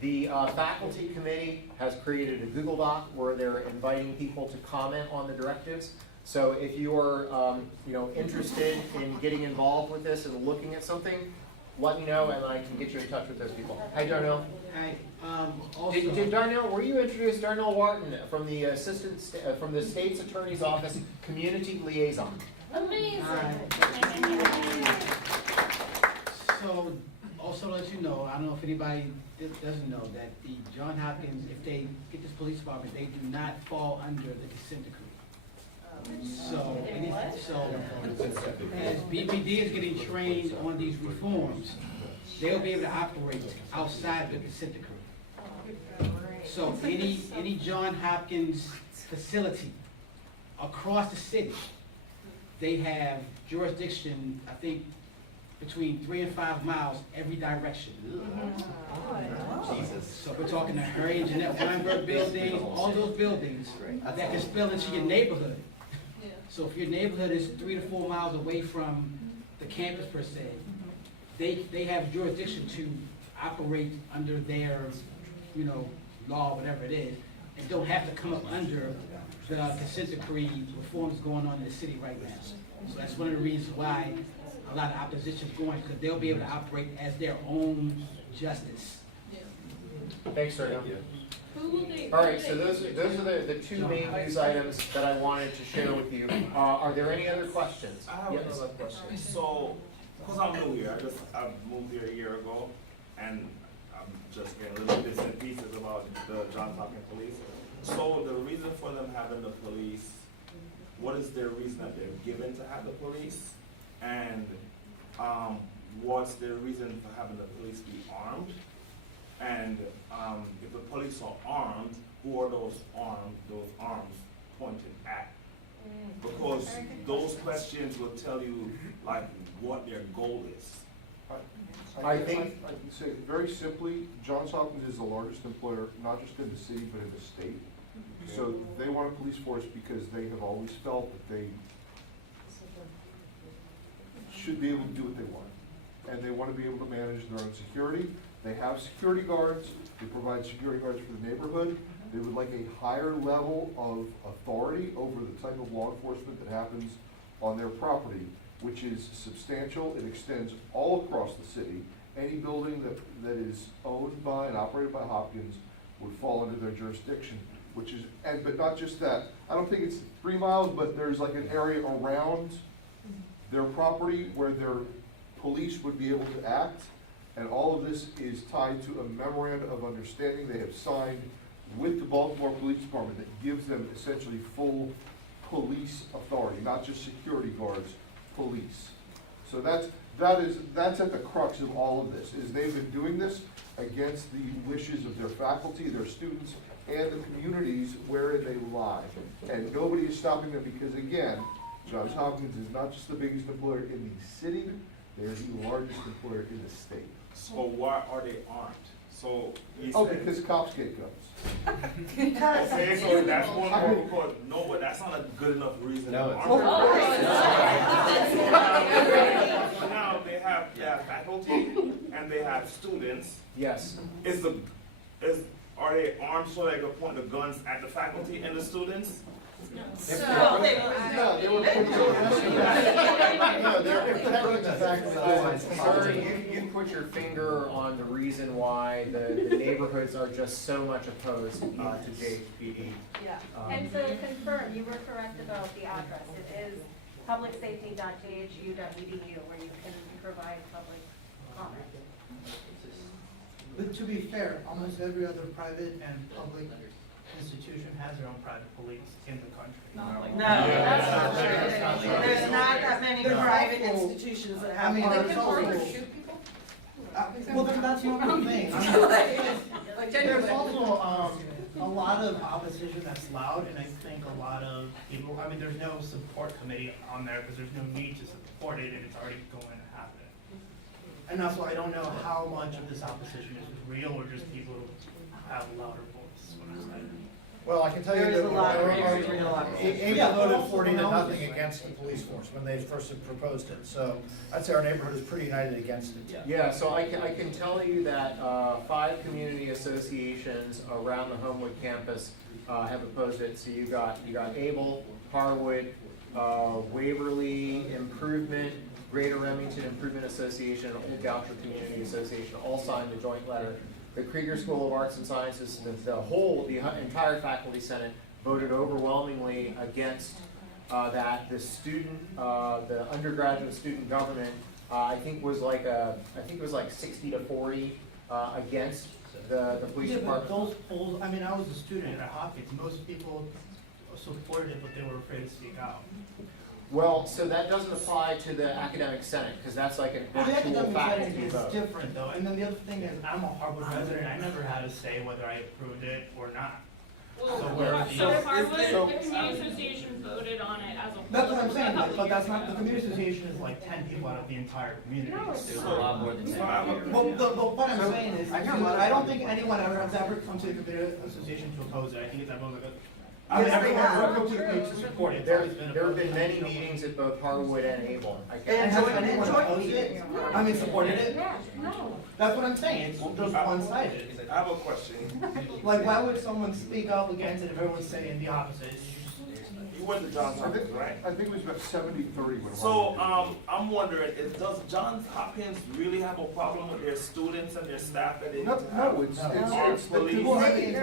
The faculty committee has created a Google Doc where they're inviting people to comment on the directives. So if you're interested in getting involved with this and looking at something, let me know and I can get you in touch with those people. Hi, Darnell. Hi, also. Did Darnell, were you introduced Darnell Wharton from the from the state's attorney's office community liaison? Amazing. So, also to let you know, I don't know if anybody doesn't know, that the John Hopkins, if they get this police department, they do not fall under the consent decree. So, as BPD is getting trained on these reforms, they'll be able to operate outside the consent decree. So any John Hopkins facility across the city, they have jurisdiction, I think, between 3 and 5 miles every direction. Jesus. So we're talking the Harry and Jeanette Weinberg buildings, all those buildings that can spill into your neighborhood. So if your neighborhood is 3 to 4 miles away from the campus per se, they have jurisdiction to operate under their, law, whatever it is, and don't have to come up under the consent decree reforms going on in the city right now. So that's one of the reasons why a lot of opposition is going, because they'll be able to operate as their own justice. Thanks, sir. Who will they? All right, so those are the 2 main news items that I wanted to share with you. Are there any other questions? I have another question. So, because I'm new here, I moved here a year ago, and I'm just getting little bits and pieces about the Johns Hopkins police. So the reason for them having the police, what is their reason that they're given to have the police? And what's their reason for having the police be armed? And if the police are armed, who are those arms pointed at? Because those questions will tell you like what their goal is. I think I can say very simply, Johns Hopkins is the largest employer, not just in the city, but in the state. So they want a police force because they have always felt that they should be able to do what they want. And they want to be able to manage their own security. They have security guards. They provide security guards for the neighborhood. They would like a higher level of authority over the type of law enforcement that happens on their property, which is substantial. It extends all across the city. Any building that is owned by and operated by Hopkins would fall under their jurisdiction, which is, but not just that. I don't think it's 3 miles, but there's like an area around their property where their police would be able to act. And all of this is tied to a memorandum of understanding they have signed with the Baltimore Police Department that gives them essentially full police authority, not just security guards, police. So that's at the crux of all of this, is they've been doing this against the wishes of their faculty, their students, and the communities wherein they lie. And nobody is stopping them because, again, Johns Hopkins is not just the biggest employer in the city, they're the largest employer in the state. So why are they armed? So because cops get guns. Okay, so that's one more because no, but that's not a good enough reason. No, to it's arm not. them. Now they have faculty and they have students. Yes. Are they armed so they can point the guns at the faculty and the students? They were protecting the faculty. Sir, you put your finger on the reason why the neighborhoods are just so much opposed to JHPD. Yeah, and to confirm, you were correct about the address. It is publicsafety.jhu.edu where you can provide public comment. But to be fair, almost every other private and public institution has their own private police in the country. No, that's not true. There's not that many private institutions that have private police. Well, then that's not the thing. There's also, a lot of opposition that's loud, and I think a lot of people, I mean, there's no support committee on there, because there's no need to support it, and it's already going to happen. And that's why I don't know how much of this opposition is real, or just people who have a louder voice, what I'm saying. Well, I can tell you There is that a lot of real April voted 40-0 against the police force when they first had proposed it. So I'd say our neighborhood is pretty united against it. Yeah, so I can tell you that 5 community associations around the Homewood campus have opposed it. So you got Able, Harwood, Waverly Improvement, Greater Remington Improvement Association, and Old Goucher Community Association all signed the joint letter. The Krieger School of Arts and Sciences, the entire faculty senate voted overwhelmingly against that. The undergraduate student government, I think was like 60-40 against the police Yeah, but department. those polls, I mean, I was a student at Hopkins, most people supported it, but they were afraid to speak out. Well, so that doesn't apply to the academic senate, because that's like an Well, the actual academic faculty setting is vote. different though, and then the other thing is, I'm a Harwood resident, I never had a say whether I approved it or not. Well, So where is so the- Harwood, so- the community association voted on it as a whole. That's what I'm saying, a couple but that's years not, the ago. community association is like 10 people out of the entire community. No, it's So- not. A lot more than 10. Well, what I'm saying is, I don't think anyone has ever come to the community association to oppose it, I think it's everyone's like, I mean, Yes, they everyone have. will come to the page to support it. It's There always been have been opposed. many meetings at both Harwood and Able. And has anyone And joint opposed it? meetings. I mean, supported it? Yeah, no. That's what I'm saying, it's just one-sided. I have a question. Like, why would someone speak up against it if everyone's saying the opposite? You went to Johns Hopkins, right? I think it was about 70-30 when. So, I'm wondering, does Johns Hopkins really have a problem with their students and their staff that they need No, to have? no, it's the police. people have. They need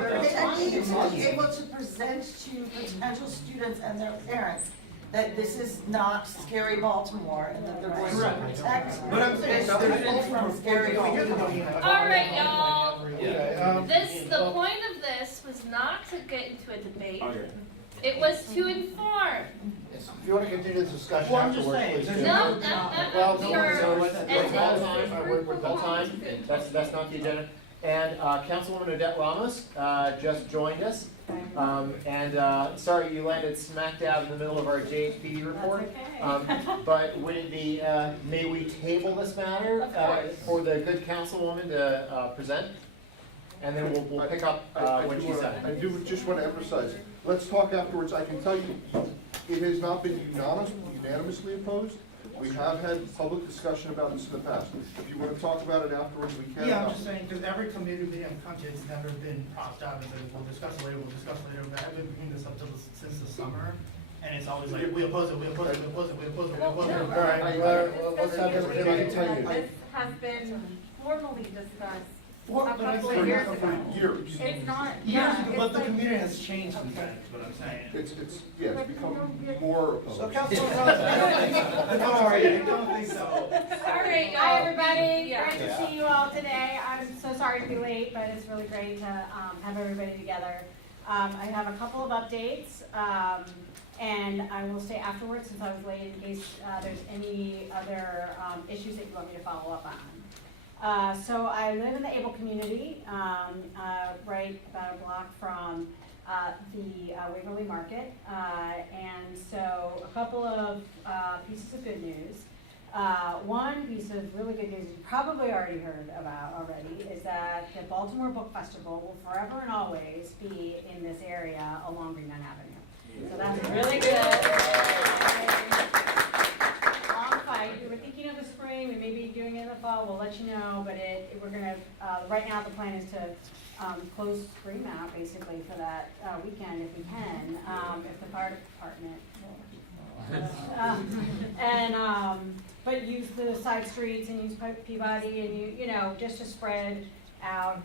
to be able to present to potential students and their parents that this is not scary Baltimore and that they're going to protect But I'm saying, their students from scary Baltimore. All right, y'all. Okay, The point of this was not to get into a debate. Okay. It was to inform. If you want to continue this discussion Well, I'm just afterwards, saying, please there's do. No, Well, we no, are so We're ending. out of time. That's not the agenda. And Councilwoman Odette Ramos just joined us. Sorry you landed smack dab in the middle of our JHPD report. But would it be, may we table this matter for the good councilwoman to present? And then we'll pick up when she's done. I do just want to emphasize, let's talk afterwards. I can tell you, it has not been unanimously opposed. We have had public discussion about this in the past. If you want to talk about it afterwards, we can. Yeah, I'm just saying, because every community meeting I've come to, it's never been propped out and said, we'll discuss it later, but I've been bringing this up since the summer, and it's always like, we oppose it, we oppose it, we oppose it, we oppose it, we oppose it. All right, well, let's have this, I can tell you. This has been formally discussed Well, a but I'm couple saying- of years ago. Years. It's not, Years yeah, ago, it's but the like- community has changed since then, is what I'm saying. It's become more So opposed. Councilwoman Don't worry, I don't think so. All right, y'all. Hi, everybody. Yeah. Great to see you all today. I'm so sorry to be late, but it's really great to have everybody together. I have a couple of updates, and I will stay afterwards since I was late in case there's any other issues that you want me to follow up on. So I live in the Able community, right about a block from the Waverly Market. And so a couple of pieces of good news. One piece of really good news you probably already heard about already is that the Baltimore Book Festival will forever and always be in this area along Greenman Avenue. So that's really good. Long fight. We were thinking of the spring, we may be doing it in the fall, we'll let you know, but we're gonna, right now the plan is to close Green Mount basically for that weekend if we can, if the fire department will. But use the side streets and use Peabody and you know, just to spread out.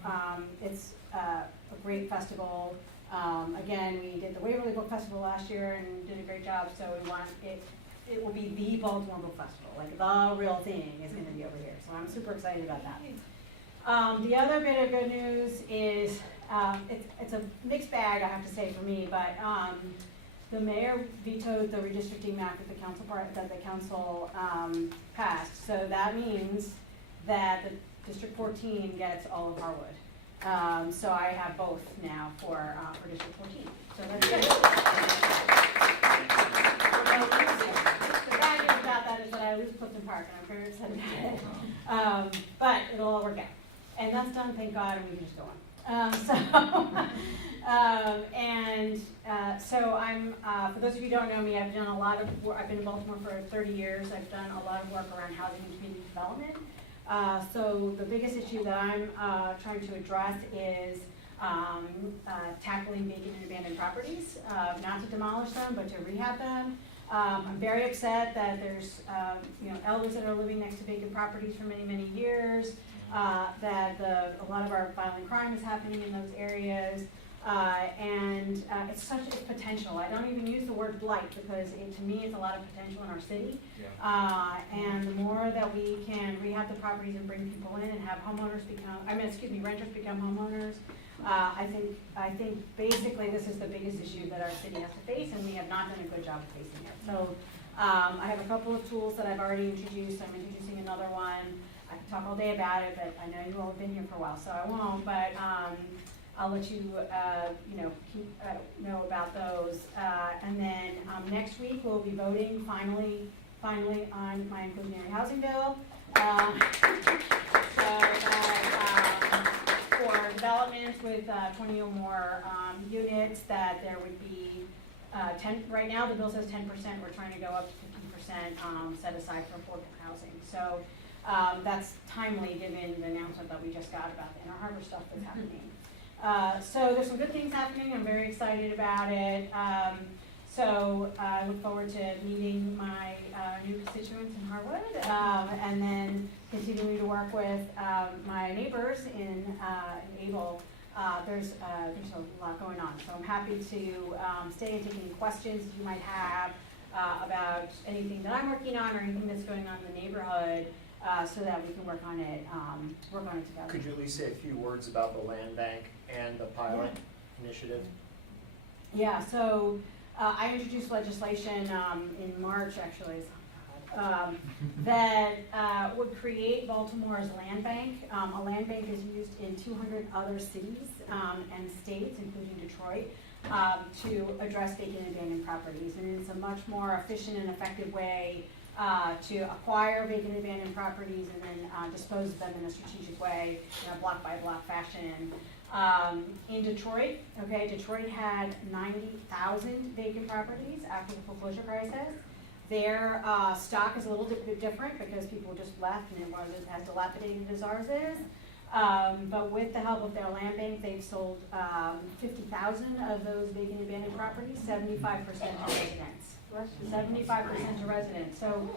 It's a great festival. Again, we did the Waverly Book Festival last year and did a great job, so we want it it will be the Baltimore Book Festival, like the real thing is gonna be over here, so I'm super excited about that. The other bit of good news is, it's a mixed bag, I have to say, for me, but, the mayor vetoed the redistricting map that the council passed. So that means that the District 14 gets all of Harwood. So I have both now for District 14. So that's good. The bad news about that is that I lose Clifton Park, and I'm very upset about it. But it'll all work out. And that's done, thank God, and we can just go on. So I'm, for those of you who don't know me, I've done a lot of work. I've been in Baltimore for 30 years. I've done a lot of work around housing and community development. So the biggest issue that I'm trying to address is tackling vacant and abandoned properties, not to demolish them, but to rehab them. I'm very upset that there's elders that are living next to vacant properties for many, many years. That a lot of our violent crime is happening in those areas. It's potential. I don't even use the word blight because to me it's a lot of potential in our city. Yeah. And the more that we can rehab the properties and bring people in and have renters become homeowners, I think basically this is the biggest issue that our city has to face, and we have not done a good job of facing it. So I have a couple of tools that I've already introduced. I'm introducing another one. I can talk all day about it, but I know you all have been here for a while, so I won't. But I'll let you, know about those. And then next week we'll be voting finally on my inclusionary housing bill. For developments with 20 or more units, that there would be 10. Right now the bill says 10%. We're trying to go up to 50% set aside for affordable housing. So. That's timely given the announcement that we just got about the Inner Harbor stuff that's happening. So there's some good things happening. I'm very excited about it. So I look forward to meeting my new constituents in Harwood, and then continuing to work with my neighbors in Able. There's a lot going on, so I'm happy to stay and take any questions you might have about anything that I'm working on or anything that's going on in the neighborhood. So that we can work on it together. Could you at least say a few words about the land bank and the pilot initiative? Yeah, so I introduced legislation in March, actually, that would create Baltimore's land bank. A land bank is used in 200 other cities and states, including Detroit, to address vacant and abandoned properties. And it's a much more efficient and effective way to acquire vacant and abandoned properties and then dispose of them in a strategic way, in a block by block fashion. In Detroit, Detroit had 90,000 vacant properties after the foreclosure crisis. Their stock is a little bit different because people just left and it wasn't as dilapidated as ours is. But with the help of their land bank, they've sold 50,000 of those vacant and abandoned properties, 75% to residents. 75% to residents. So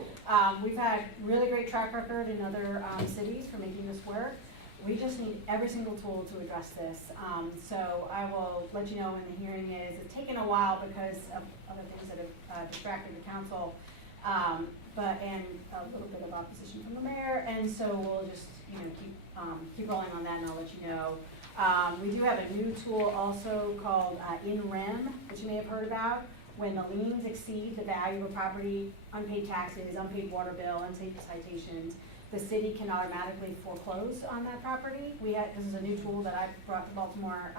we've had really great track record in other cities for making this work. We just need every single tool to address this. So I will let you know when the hearing is. It's taken a while because of other things that have distracted the council, and a little bit of opposition from the mayor. And so we'll just keep rolling on that, and I'll let you know. We do have a new tool also called In Rem, which you may have heard about. When the liens exceed the value of a property, unpaid taxes, unpaid water bill, unpaid citations, the city can automatically foreclose on that property. This is a new tool that I brought to Baltimore.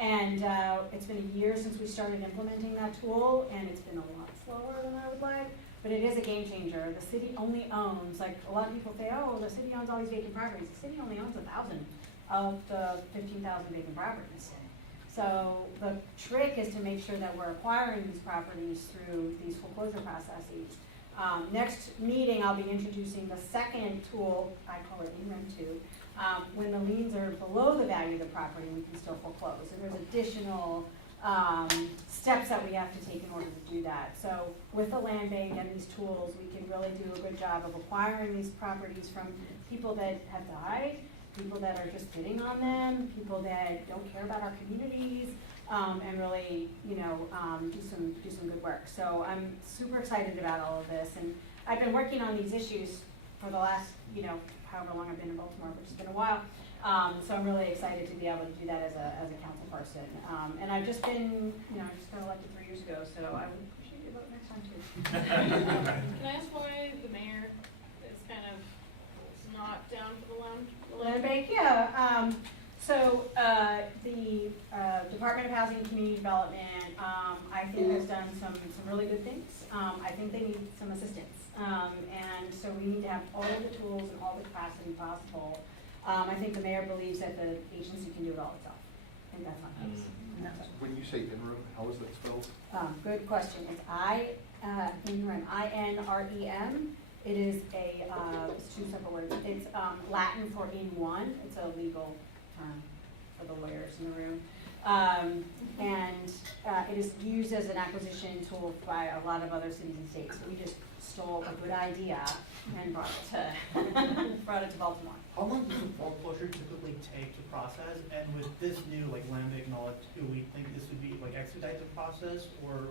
It's been a year since we started implementing that tool, and it's been a lot slower than I would like, but it is a game changer. The city only owns, like a lot of people say, oh, the city owns all these vacant properties. The city only owns 1,000 of the 15,000 vacant properties. So the trick is to make sure that we're acquiring these properties through these foreclosure processes. Next meeting, I'll be introducing the second tool, I call it INREM 2. When the liens are below the value of the property, we can still foreclose. And there's additional steps that we have to take in order to do that. So with the land bank and these tools, we can really do a good job of acquiring these properties from people that have died, people that are just bidding on them, people that don't care about our communities, and really, do some good work. So I'm super excited about all of this, and I've been working on these issues for the last, however long I've been in Baltimore, which has been a while. So I'm really excited to be able to do that as a council person. And I've just been, I just got elected 3 years ago, so I would appreciate your vote next time too. Can I ask why the mayor is kind of not down for the land bank? Yeah. So the Department of Housing and Community Development, I think has done some really good things. I think they need some assistance. And so we need to have all the tools and all the capacity possible. I think the mayor believes that the agency can do it all itself. I think that's not nice. When you say interim, how is that spelled? Good question. It's INREM, INREM. It is it's 2 separate words. It's Latin for in one. It's a legal term for the lawyers in the room. It is used as an acquisition tool by a lot of other cities and states. So we just stole a good idea and brought it to Baltimore. How long does the foreclosure typically take to process? And with this new land bank and all that, do we think this would be expedite the process? Or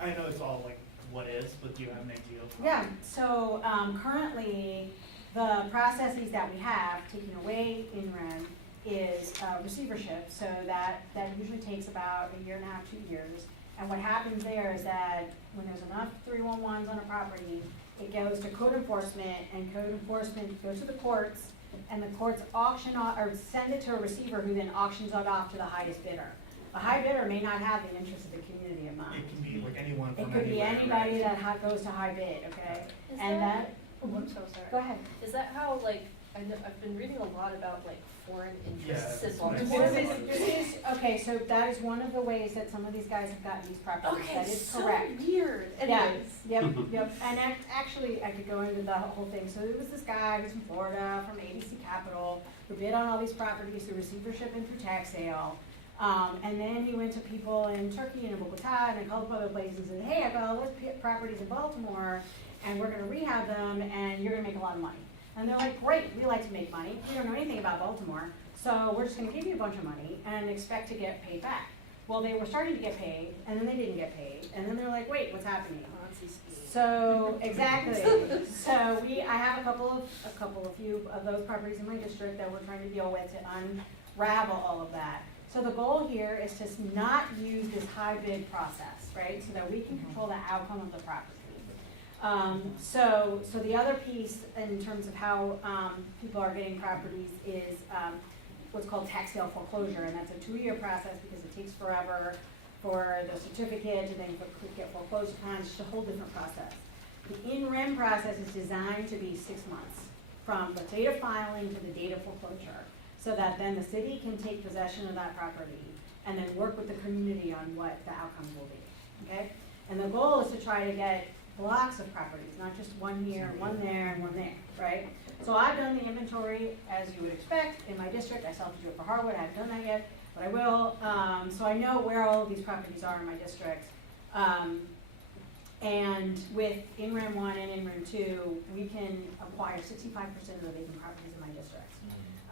I know it's all what is, but do you have an idea of? Yeah. So currently, the processes that we have taken away in REM is receivership. So that usually takes about 1.5 years, 2 years. And what happens there is that when there's enough 311s on a property, it goes to code enforcement, and code enforcement goes to the courts, and the courts auction off, or send it to a receiver who then auctions it off to the highest bidder. The high bidder may not have the interest of the community in mind. It can be anyone from It could be anywhere, anybody right? that goes to high bid, okay? Is And that- Oh, I'm so sorry. Go ahead. Is that how, I've been reading a lot about, foreign interests Yeah, in Baltimore? Okay, so that is one of the ways that some of these guys have gotten these properties. Okay, That is so correct. weird. Yeah, Anyways. yep. And actually, I could go into the whole thing. So it was this guy who's from Florida, from ABC Capital, who bid on all these properties through receivership and through tax sale. And then he went to people in Turkey and in Bogota and a couple other places and said, hey, I got all these properties in Baltimore, and we're gonna rehab them, and you're gonna make a lot of money. And they're like, great, we like to make money. We don't know anything about Baltimore, so we're just gonna give you a bunch of money and expect to get paid back. Well, they were starting to get paid, and then they didn't get paid, and then they're like, wait, what's happening? So, exactly. So I have a few of those properties in my district that we're trying to deal with to unravel all of that. So the goal here is to not use this high bid process, right? So that we can control the outcome of the property. So the other piece in terms of how people are getting properties is what's called tax sale foreclosure, and that's a 2-year process because it takes forever for the certificate to then get foreclosed upon. It's just a whole different process. The in-rem process is designed to be 6 months from the date of filing to the date of foreclosure, so that then the city can take possession of that property and then work with the community on what the outcomes will be, okay? And the goal is to try to get blocks of properties, not just one here, one there, and one there, right? So I've done the inventory, as you would expect, in my district. I still have to do it for Harwood. I haven't done that yet, but I will. So I know where all of these properties are in my district. And with INREM 1 and INREM 2, we can acquire 65% of the vacant properties in my district,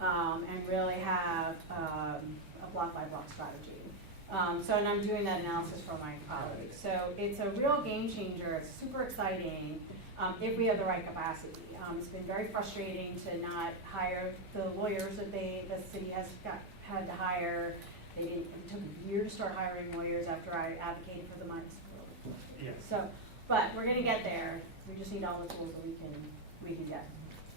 and really have a block-by-block strategy. And I'm doing that analysis for my colleagues. So it's a real game changer. It's super exciting if we have the right capacity. It's been very frustrating to not hire the lawyers that the city has had to hire. It took a year to start hiring lawyers after I advocated for the money. Yeah. So, but we're gonna get there. We just need all the tools that we can get.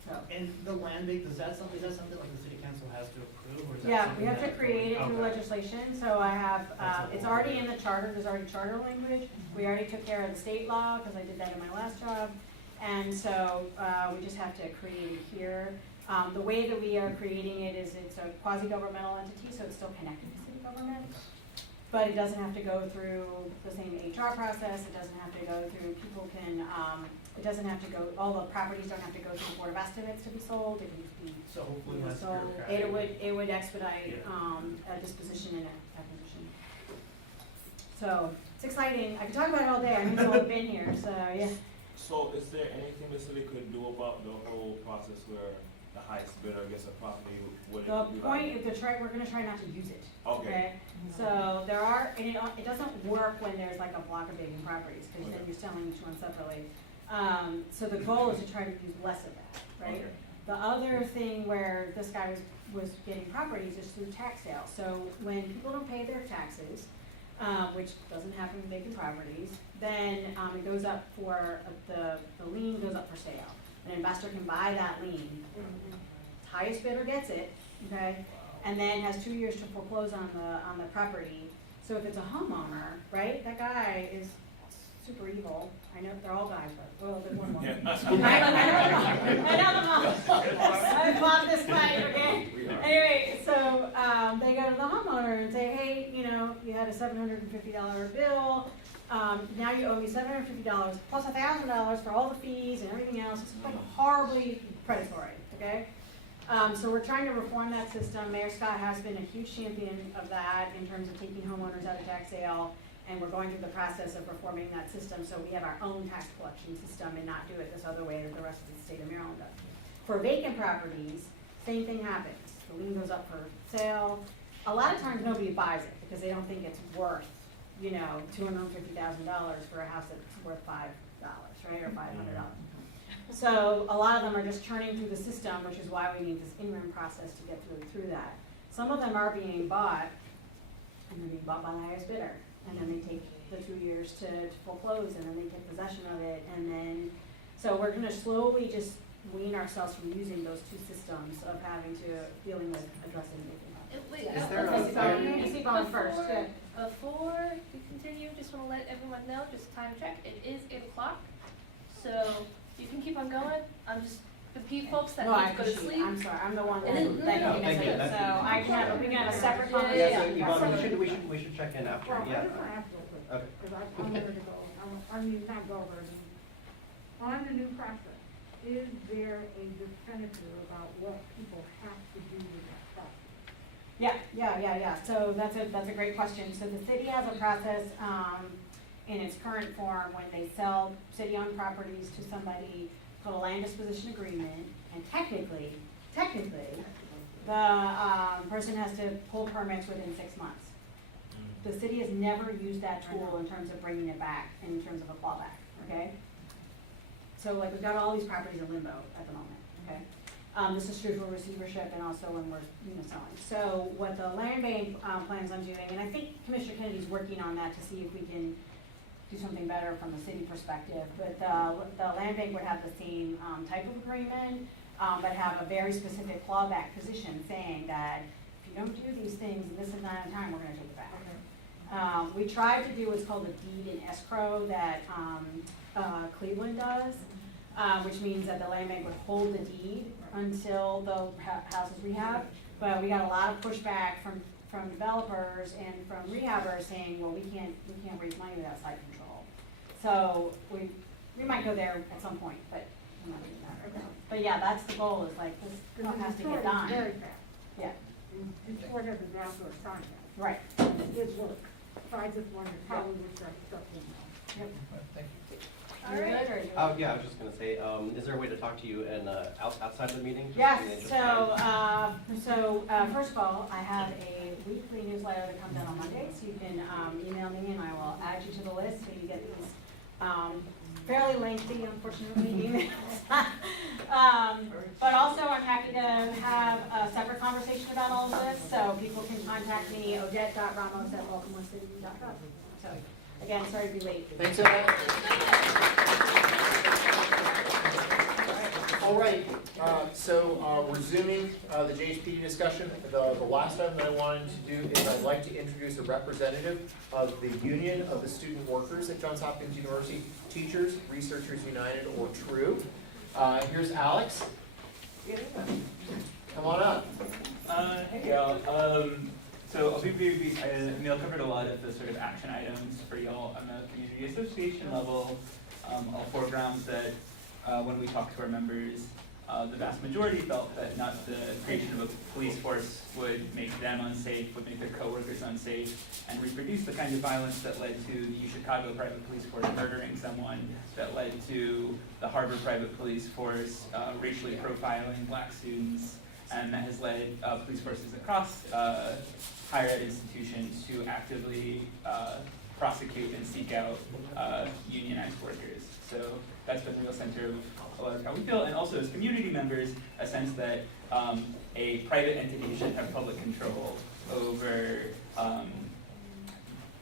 So. And the land bank, is that something like the city council has to approve, or is that Yeah, something we have to that- create it through Okay. legislation, so I have, That's it's helpful. already in the charter, there's already charter language. We already took care of the state law, because I did that in my last job, and so, we just have to create it here. The way that we are creating it is it's a quasi-governmental entity, so it's still connected to city government. But it doesn't have to go through the same HR process, it doesn't have to go through, people can, it doesn't have to go, all the properties don't have to go through the Board of Estimates to be sold, it can just be. So hopefully less sold. bureaucratic. It would expedite, Yeah. a disposition and acquisition. So, it's exciting, I could talk about it all day, I know I've been here, so, yeah. So is there anything the city could do about the whole process where the highest bidder gets a property, would it be The like? point, we're gonna try not to use it. Okay. So there are, and it doesn't work when there's like a block of vacant properties, because then Okay. you're selling each one separately. So the goal is to try to use less of that, right? Okay. The other thing where this guy was getting properties is through tax sales. So when people don't pay their taxes, which doesn't happen with vacant properties, then it goes up for, the lien goes up for sale. An investor can buy that lien, highest bidder gets it, okay? And then has 2 years to foreclose on the property. So if it's a homeowner, right, that guy is super evil. I know they're all guys, but, well, there's one woman. I know them all. I love this fight, okay? Anyway, so they go to the homeowner and say, hey, you know, you had a $750 bill. Now you owe me $750 plus $1,000 for all the fees and everything else. It's like horribly predatory, okay? So we're trying to reform that system. Mayor Scott has been a huge champion of that in terms of taking homeowners out of tax sale, and we're going through the process of reforming that system so we have our own tax collection system and not do it this other way that the rest of the state of Maryland does. For vacant properties, same thing happens. The lien goes up for sale. A lot of times nobody buys it because they don't think it's worth, you know, $250,000 for a house that's worth $5, right, or $500. So a lot of them are just churning through the system, which is why we need this interim process to get through that. Some of them are being bought, and they're being bought by the highest bidder, and then they take the 2 years to foreclose, and then they take possession of it, and then, so we're gonna slowly just wean ourselves from using those two systems of having to, dealing with addressing vacant Wait, Is there Missy going first, good. Before you continue, just wanna let everyone know, just time check, it is 8 o'clock, so you can keep on going. I'm just, the folks that No, I need to go to appreciate it. sleep. I'm sorry, I'm the one It is- that no, you thank you. missed it, so I can have, we can have a separate Yeah, conversation. yeah, Yeah, so Yvonne, we should check in after, Well, I yeah. just want to ask real quick, Okay. because I wanted to go, I mean, not go over it. On the new process, is there a definitive about what people have to do with that process? Yeah. So that's a great question. So the city has a process, in its current form when they sell city-owned properties to somebody called a land disposition agreement, and technically, the person has to pull permits within 6 months. The city has never used that tool in terms of bringing it back, in terms of a clawback, okay? So like we've got all these properties in limbo at the moment, okay? This is true for receivership and also when we're, selling. So what the land bank plans on doing, and I think Commissioner Kennedy's working on that to see if we can do something better from a city perspective, but the land bank would have the same type of agreement, but have a very specific clawback position saying that if you don't do these things in this amount of time, we're gonna take it back. We tried to do what's called a deed in escrow that Cleveland does, which means that the land bank would hold the deed until the house is rehabbed, but we got a lot of pushback from developers and from rehabbers saying, well, we can't raise money without site control. So we might go there at some point, but I'm not doing that right now. But yeah, that's the goal, is like, this has to get done. Very fast. Yeah. And Detroit has a draft or a sign that. Right. It works. So I just wondered how we would start in now. Yep. Thank you. All right. Yeah, I was just gonna say, is there a way to talk to you and, outside of the meeting? Just Yes, in the interest of so first of all, I have a weekly newsletter that comes out on Monday, so you can email me and I will add you to the list so you get these fairly lengthy, unfortunately, emails. But also I'm happy to have a separate conversation about all of this, so people can contact me, odette.ramos@baltimorecity.gov. So again, sorry to be late. Thanks, Annette. All right, so resuming the JHPD discussion, the last item that I wanted to do is I'd like to introduce a representative of the Union of the Student Workers at Johns Hopkins University, Teachers, Researchers United, or TRUE. Here's Alex. Come on up. Hey y'all. So I'll be brief. Neil covered a lot of the sort of action items for y'all on the community association level. I'll foreground that when we talk to our members, the vast majority felt that not the creation of a police force would make them unsafe, would make their coworkers unsafe, and reproduce the kind of violence that led to the Chicago private police force murdering someone, that led to the Harvard private police force racially profiling black students, and that has led police forces across higher ed institutions to actively prosecute and seek out unionized workers. So that's been the real center of a lot of how we feel, and also as community members, a sense that a private entity should have public control over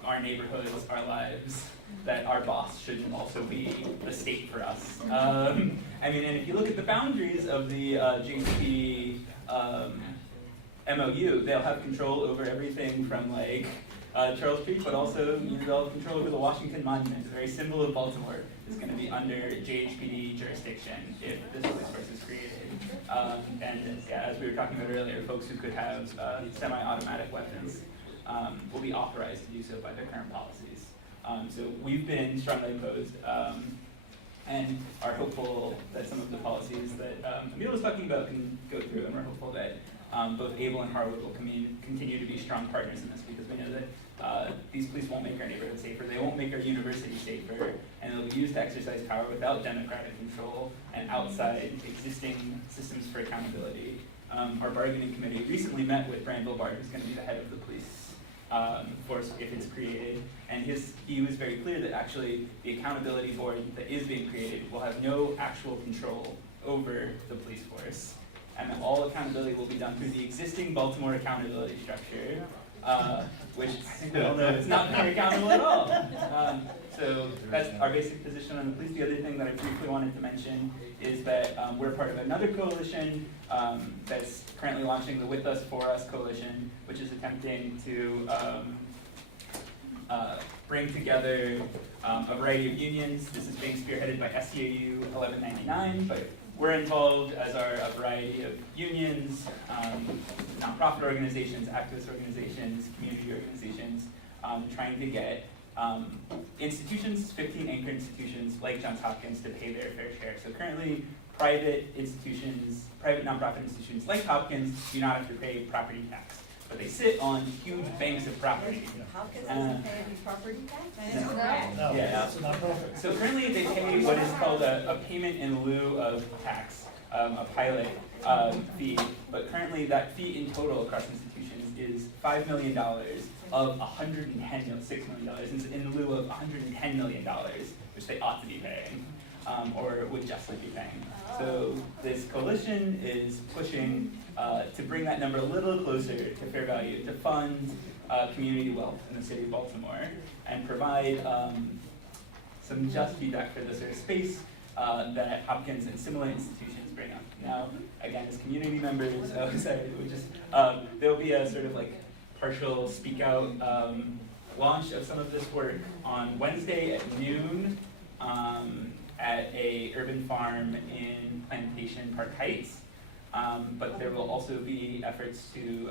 our neighborhoods, our lives, that our boss shouldn't also be the state for us. I mean, and if you look at the boundaries of the JP MOU, they'll have control over everything from like Charles Street, but also they'll have control over the Washington Monument, the very symbol of Baltimore, is going to be under JHPD jurisdiction if this police force is created. And yeah, as we were talking about earlier, folks who could have semi-automatic weapons will be authorized to do so by their current policies. So we've been strongly opposed and are hopeful that some of the policies that Emil was talking about can go through, and we're hopeful that both Able and Harwood will continue to be strong partners in this, because we know that these police won't make our neighborhood safer, they won't make our university safer, and they'll be used to exercise power without democratic control and outside existing systems for accountability. Our bargaining committee recently met with Brandel Bart, who's going to be the head of the police force if it's created, and he was very clear that actually the accountability board that is being created will have no actual control over the police force, and that all accountability will be done through the existing Baltimore accountability structure, which I think we all know is not very accountable at all. So that's our basic position on the police. The other thing that I briefly wanted to mention is that we're part of another coalition that's currently launching the With Us, For Us coalition, which is attempting to bring together a variety of unions. This is being spearheaded by SCAU 1199, but we're involved, as are a variety of unions, nonprofit organizations, activist organizations, community organizations, trying to get institutions, 15 anchor institutions like Johns Hopkins, to pay their fair share. So currently, private institutions, private nonprofit institutions like Hopkins do not have to pay property tax, but they sit on huge banks of property. Hopkins doesn't pay any property tax? No. No, Yeah. it's not perfect. So currently they pay what is called a payment in lieu of tax, a pilot fee, but currently that fee in total across institutions is $5 million of $6 million, in lieu of $110 million, which they ought to be paying, or would justly be paying. So this coalition is pushing to bring that number a little closer to fair value, to fund community wealth in the city of Baltimore, and provide some just feedback for the sort of space that Hopkins and similar institutions bring up. Now, again, as community members, there will be a sort of like partial speak out launch of some of this work on Wednesday at noon at a urban farm in Plantation Park Heights. But there will also be efforts to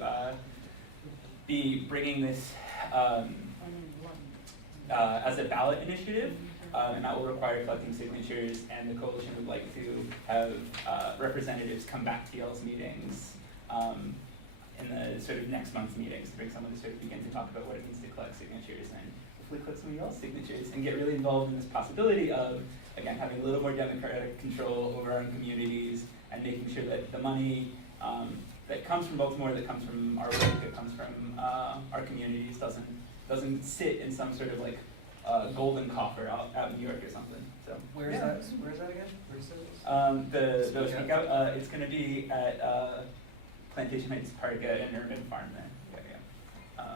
be bringing this as a ballot initiative, and that will require collecting signatures, and the coalition would like to have representatives come back to y'all's meetings in the sort of next month's meetings to bring someone to sort of begin to talk about what it means to collect signatures, and hopefully collect some of y'all's signatures and get really involved in this possibility of, again, having a little more democratic control over our own communities, and making sure that the money that comes from Baltimore, that comes from our work, that comes from our communities doesn't sit in some sort of like golden coffer out in New York or something. So Where is that again? Where is this? The speak out, it's going to be at Plantation Heights Park at an urban farm there.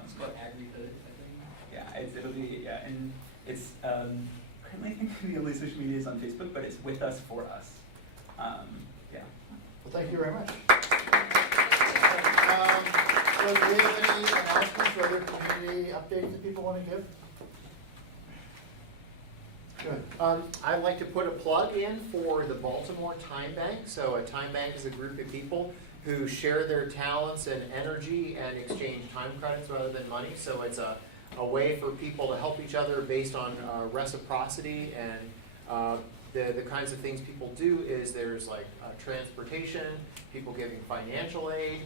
It's called Agri-Hood, I think. Yeah, it'll be, yeah, and it's currently I think the only social media is on Facebook, but it's With Us, For Us. Yeah. Well, thank you very much. So do we have any announcements or other community updates that people want to give? Good. I'd like to put a plug in for the Baltimore Time Bank. So a time bank is a group of people who share their talents and energy and exchange time credits rather than money. So it's a way for people to help each other based on reciprocity and The kinds of things people do is there's like transportation, people giving financial aid,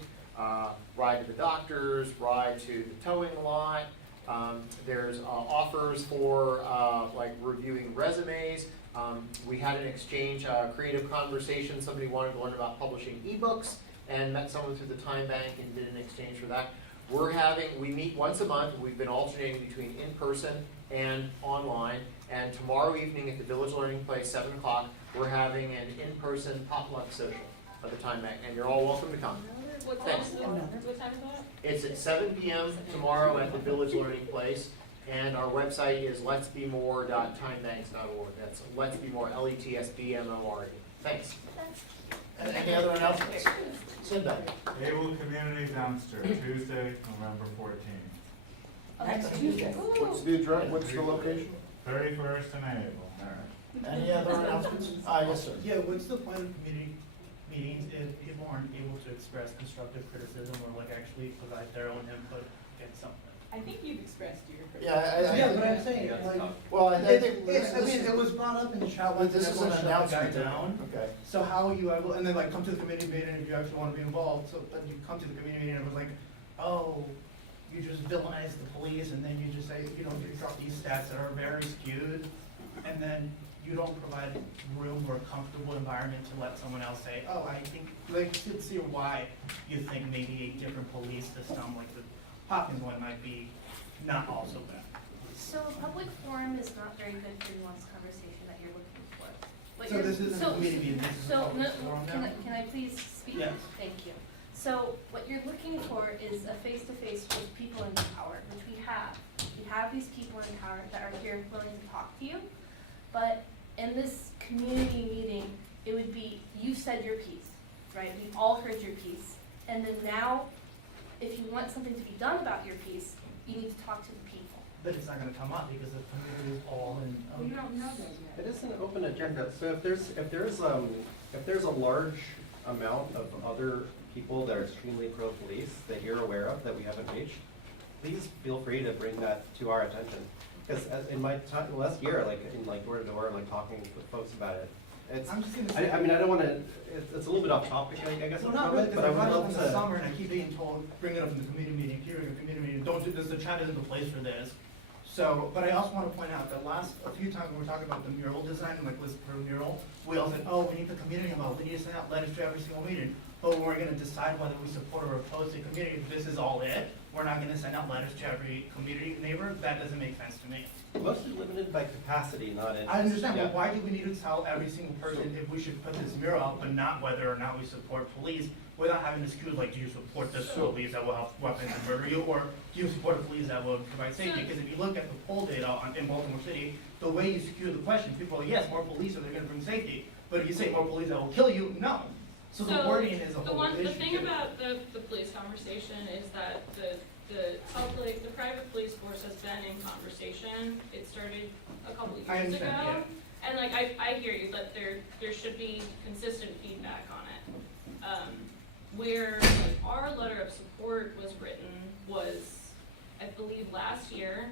ride to the doctors, ride to the towing lot. There's offers for like reviewing resumes. We had an exchange, creative conversation. Somebody wanted to learn about publishing ebooks and met someone through the Time Bank and did an exchange for that. We meet once a month. We've been alternating between in-person and online. And tomorrow evening at the Village Learning Place, 7 o'clock, we're having an in-person potluck social at the Time Bank. And you're all welcome to come. What Thanks. time is that? It's at 7 p.m. tomorrow at the Village Learning Place. And our website is letsbemore.timebanks.org. That's letsbemore, LETSBMORE. Thanks. Any other announcements? Cinda. Able Community Dumpster, Tuesday, November 14th. Next Tuesday. What's the address, what's the location? 31st and Able. Any other announcements? Yes, sir. Yeah, what's the point of community meetings if people aren't able to express constructive criticism or like actually provide their own input against something? I think you've expressed your. Yeah, but I'm saying, like, Well, I think it was brought up in the chat once, this and is an everyone shut the guy announcement. down. Okay. So how are you able, and then like come to the committee meeting if you actually want to be involved, so then you come to the committee meeting and it was like, oh, you just villainize the police and then you just say, you drop these stats that are very skewed, and then you don't provide room or a comfortable environment to let someone else say, oh, I think, like, to see why you think maybe a different police system, like the Hopkins one, might be not also bad. So a public forum is not very good for nuanced conversation that you're looking for. What So you're- this isn't a committee meeting, this is a So, public no, forum can now? I please speak? Yes. Thank you. So what you're looking for is a face-to-face with people in power, which we have. We have these people in power that are here willing to talk to you. But in this community meeting, it would be, you said your piece, right? We've all heard your piece. And then now, if you want something to be done about your piece, you need to talk to the people. But it's not gonna come up because the community is all in. Well, you don't know that yet. It is an open agenda, so if there's a large amount of other people that are extremely pro-police that you're aware of that we haven't reached, please feel free to bring that to our attention. Because in my time, last year, like in like door to door, like talking with folks about it, it's, I'm just gonna say. I mean, I don't wanna, it's a little bit off topic, I guess, Well, a not little really, bit, because but I I would brought it up love in the to. summer and I keep being told, bring it up in the community meeting, don't do this, the chat isn't the place for this. So, but I also wanna point out that a few times when we were talking about the mural design, like list for a mural, we all said, oh, we need the community involved, we need to send out letters to every single meeting. But when we're gonna decide whether we support or oppose the community, if this is all it, we're not gonna send out letters to every community neighbor, that doesn't make sense to me. Mostly limited by capacity, not in. I understand, Yeah. but why do we need to tell every single person if we should put this mural out, but not whether or not we support police, without having this cue like, do you support this police that will have weapons and murder you, or do you support a police that will provide safety? Because if you look at the poll data in Baltimore City, the way you skew the question, people are like, yes, more police, or they're gonna bring safety. But if you say more police that will kill you, no. So the wording is a whole issue. The thing about the police conversation is that the private police force has been in conversation. It started a couple of I years ago. understand, And like, I hear you, but there should be consistent feedback on it. Where our letter of support was written was, I believe, last year,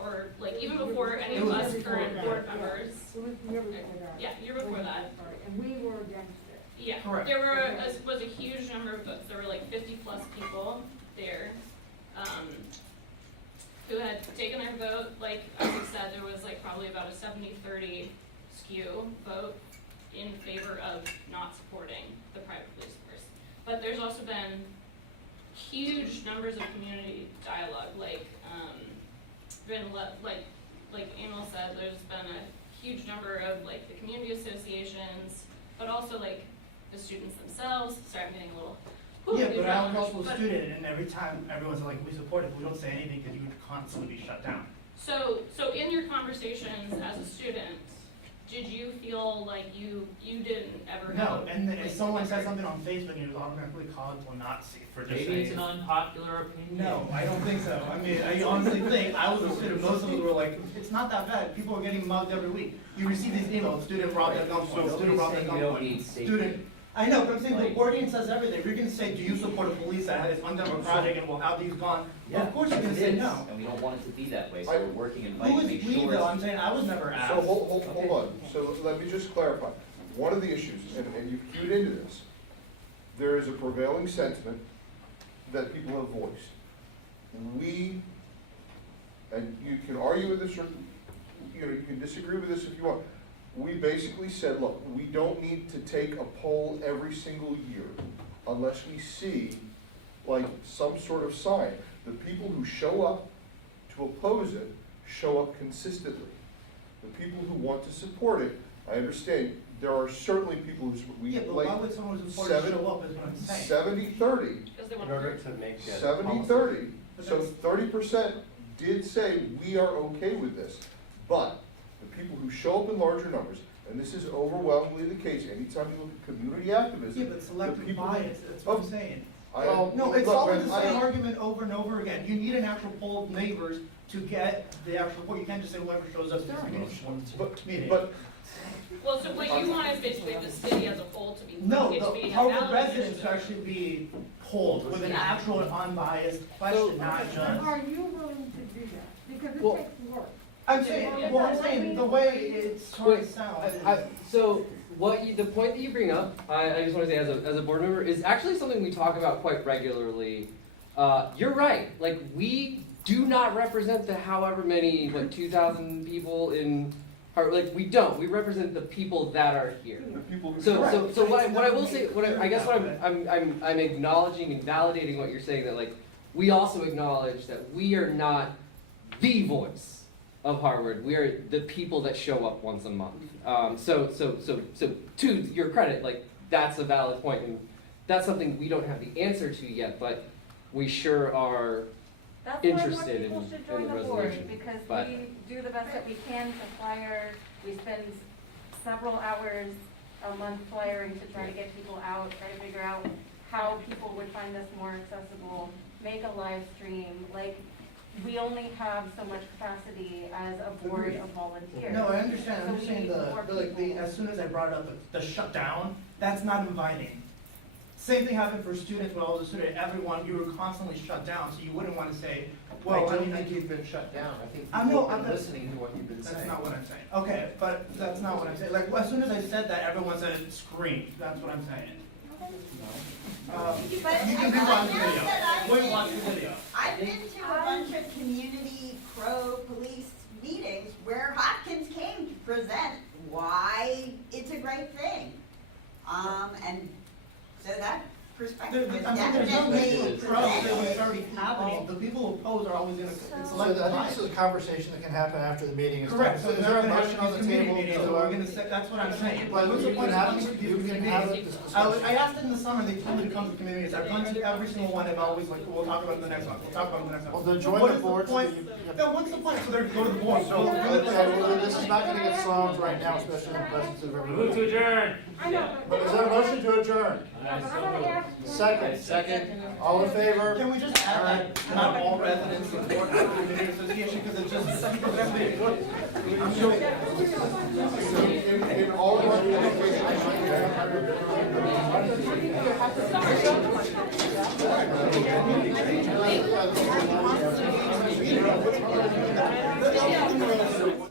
or like even before any of us current board members. It was the year before that. Yeah, year before that. And we were against it. Yeah, Correct. there was a huge number of votes. There were like 50 plus people there, who had taken their vote. Like as we said, there was like probably about a 70-30 skew vote in favor of not supporting the private police force. But there's also been huge numbers of community dialogue. Like like Emil said, there's been a huge number of like the community associations, but also like the students themselves. Sorry, I'm getting a little. Yeah, but I'm also a student, and every time everyone's like, we support it, but we don't say anything because you would constantly be shut down. So in your conversations as a student, did you feel like you didn't ever No, have and then like, if someone says something on Facebook, it was automatically called a Nazi for just Maybe saying. it's an unpopular opinion. No, I don't think so. I mean, I honestly think, I was a student, most of them were like, it's not that bad, people are getting mugged every week. You receive these emails, student robbed at gunpoint, student robbed at gunpoint, student. I know, but I'm saying the wording says everything. If you're gonna say, do you support a police that is undemocratic and will have these gone? Of course you're gonna say no. And we don't want it to be that way, so we're working and Who fighting to is make we sure. though? I'm saying I was never asked. So hold on, so let me just clarify. One of the issues, and you've cued into this, there is a prevailing sentiment that people have voiced. We, and you can argue with this or, you can disagree with this if you want. We basically said, look, we don't need to take a poll every single year unless we see like some sort of sign. The people who show up to oppose it show up consistently. The people who want to support it, I understand, there are certainly people who, Yeah, but why would someone who's supporting show up is what I'm saying. 70-30. Because they want In order to make it 70-30, so 30% did say, we are okay with this. But the people who show up in larger numbers, and this is overwhelmingly the case, anytime you look at community activism. Yeah, but selective people- bias, that's what I'm saying. Well, No, it's look, always the I- same argument over and over again. You need an actual poll of neighbors to get the actual report. You can't just say whoever shows up to this meeting. But Well, so what you want is basically the city as a whole to be, No, it to be the a Harwood ballot residents initiative. should actually be polled with an actual unbiased question, not But just. are you willing to do that? Because Well- it takes work. I'm saying, well, I'm saying, the way it's trying to sound. So the point that you bring up, I just want to say as a board member, is actually something we talk about quite regularly. You're right. Like, we do not represent the however many, 2,000 people in Harwood. Like, we don't. We represent the people that are here. the people who So show up. what I will say, I guess what I'm acknowledging and validating what you're saying, that like we also acknowledge that we are not the voice of Harwood. We are the people that show up once a month. So to your credit, like that's a valid point, and that's something we don't have the answer to yet, but we sure are That's interested why more people should join in the the board, resolution. because But- we do the best that we can to flyer. We spend several hours a month flyering to try to get people out, try to figure out how people would find this more accessible, make a live stream. Like, we only have so much capacity as a board of volunteers. No, I understand, So I'm we just saying need more people. as soon as I brought up the shutdown, that's not inviting. Same thing happened for students when I was a student, everyone, you were constantly shut down, so you wouldn't wanna say, well, I mean, you've been shut down. I think I know, people have been I'm- listening to what you've been saying. That's not what I'm saying. Okay, but that's not what I'm saying. Like, as soon as I said that, everyone said scream. That's what I'm saying. You can rewatch the video. Wait, watch the video. I've been to a bunch of community pro-police meetings where Hopkins came to present why it's a great thing. And so that perspective is I'm saying there's no definitely need to trust that when it's presented. already happening. The people who oppose are always gonna, it's So like I think this is a conversation that can happen after the meeting is done. correct. So Is they're there a gonna motion have on the these community table? meetings, so we're gonna say, that's what I'm saying. But What's the you point can of have, these you community can have meetings? this discussion. I asked in the summer, they told me to come to community meetings. I've gone to every single one, and always like, we'll talk about it the next one, we'll talk about it the next one. Well, then join What the is board so point? that you- No, what's the point? So they're go to the board, so. This is not gonna get solved right now, especially in the presence of everybody. Move to adjourn. I know, But is there a motion to adjourn? Second. Second. All in favor? Can we just add that not all residents support the community association, because it's just some people that may. I'm sure. In all of our communications.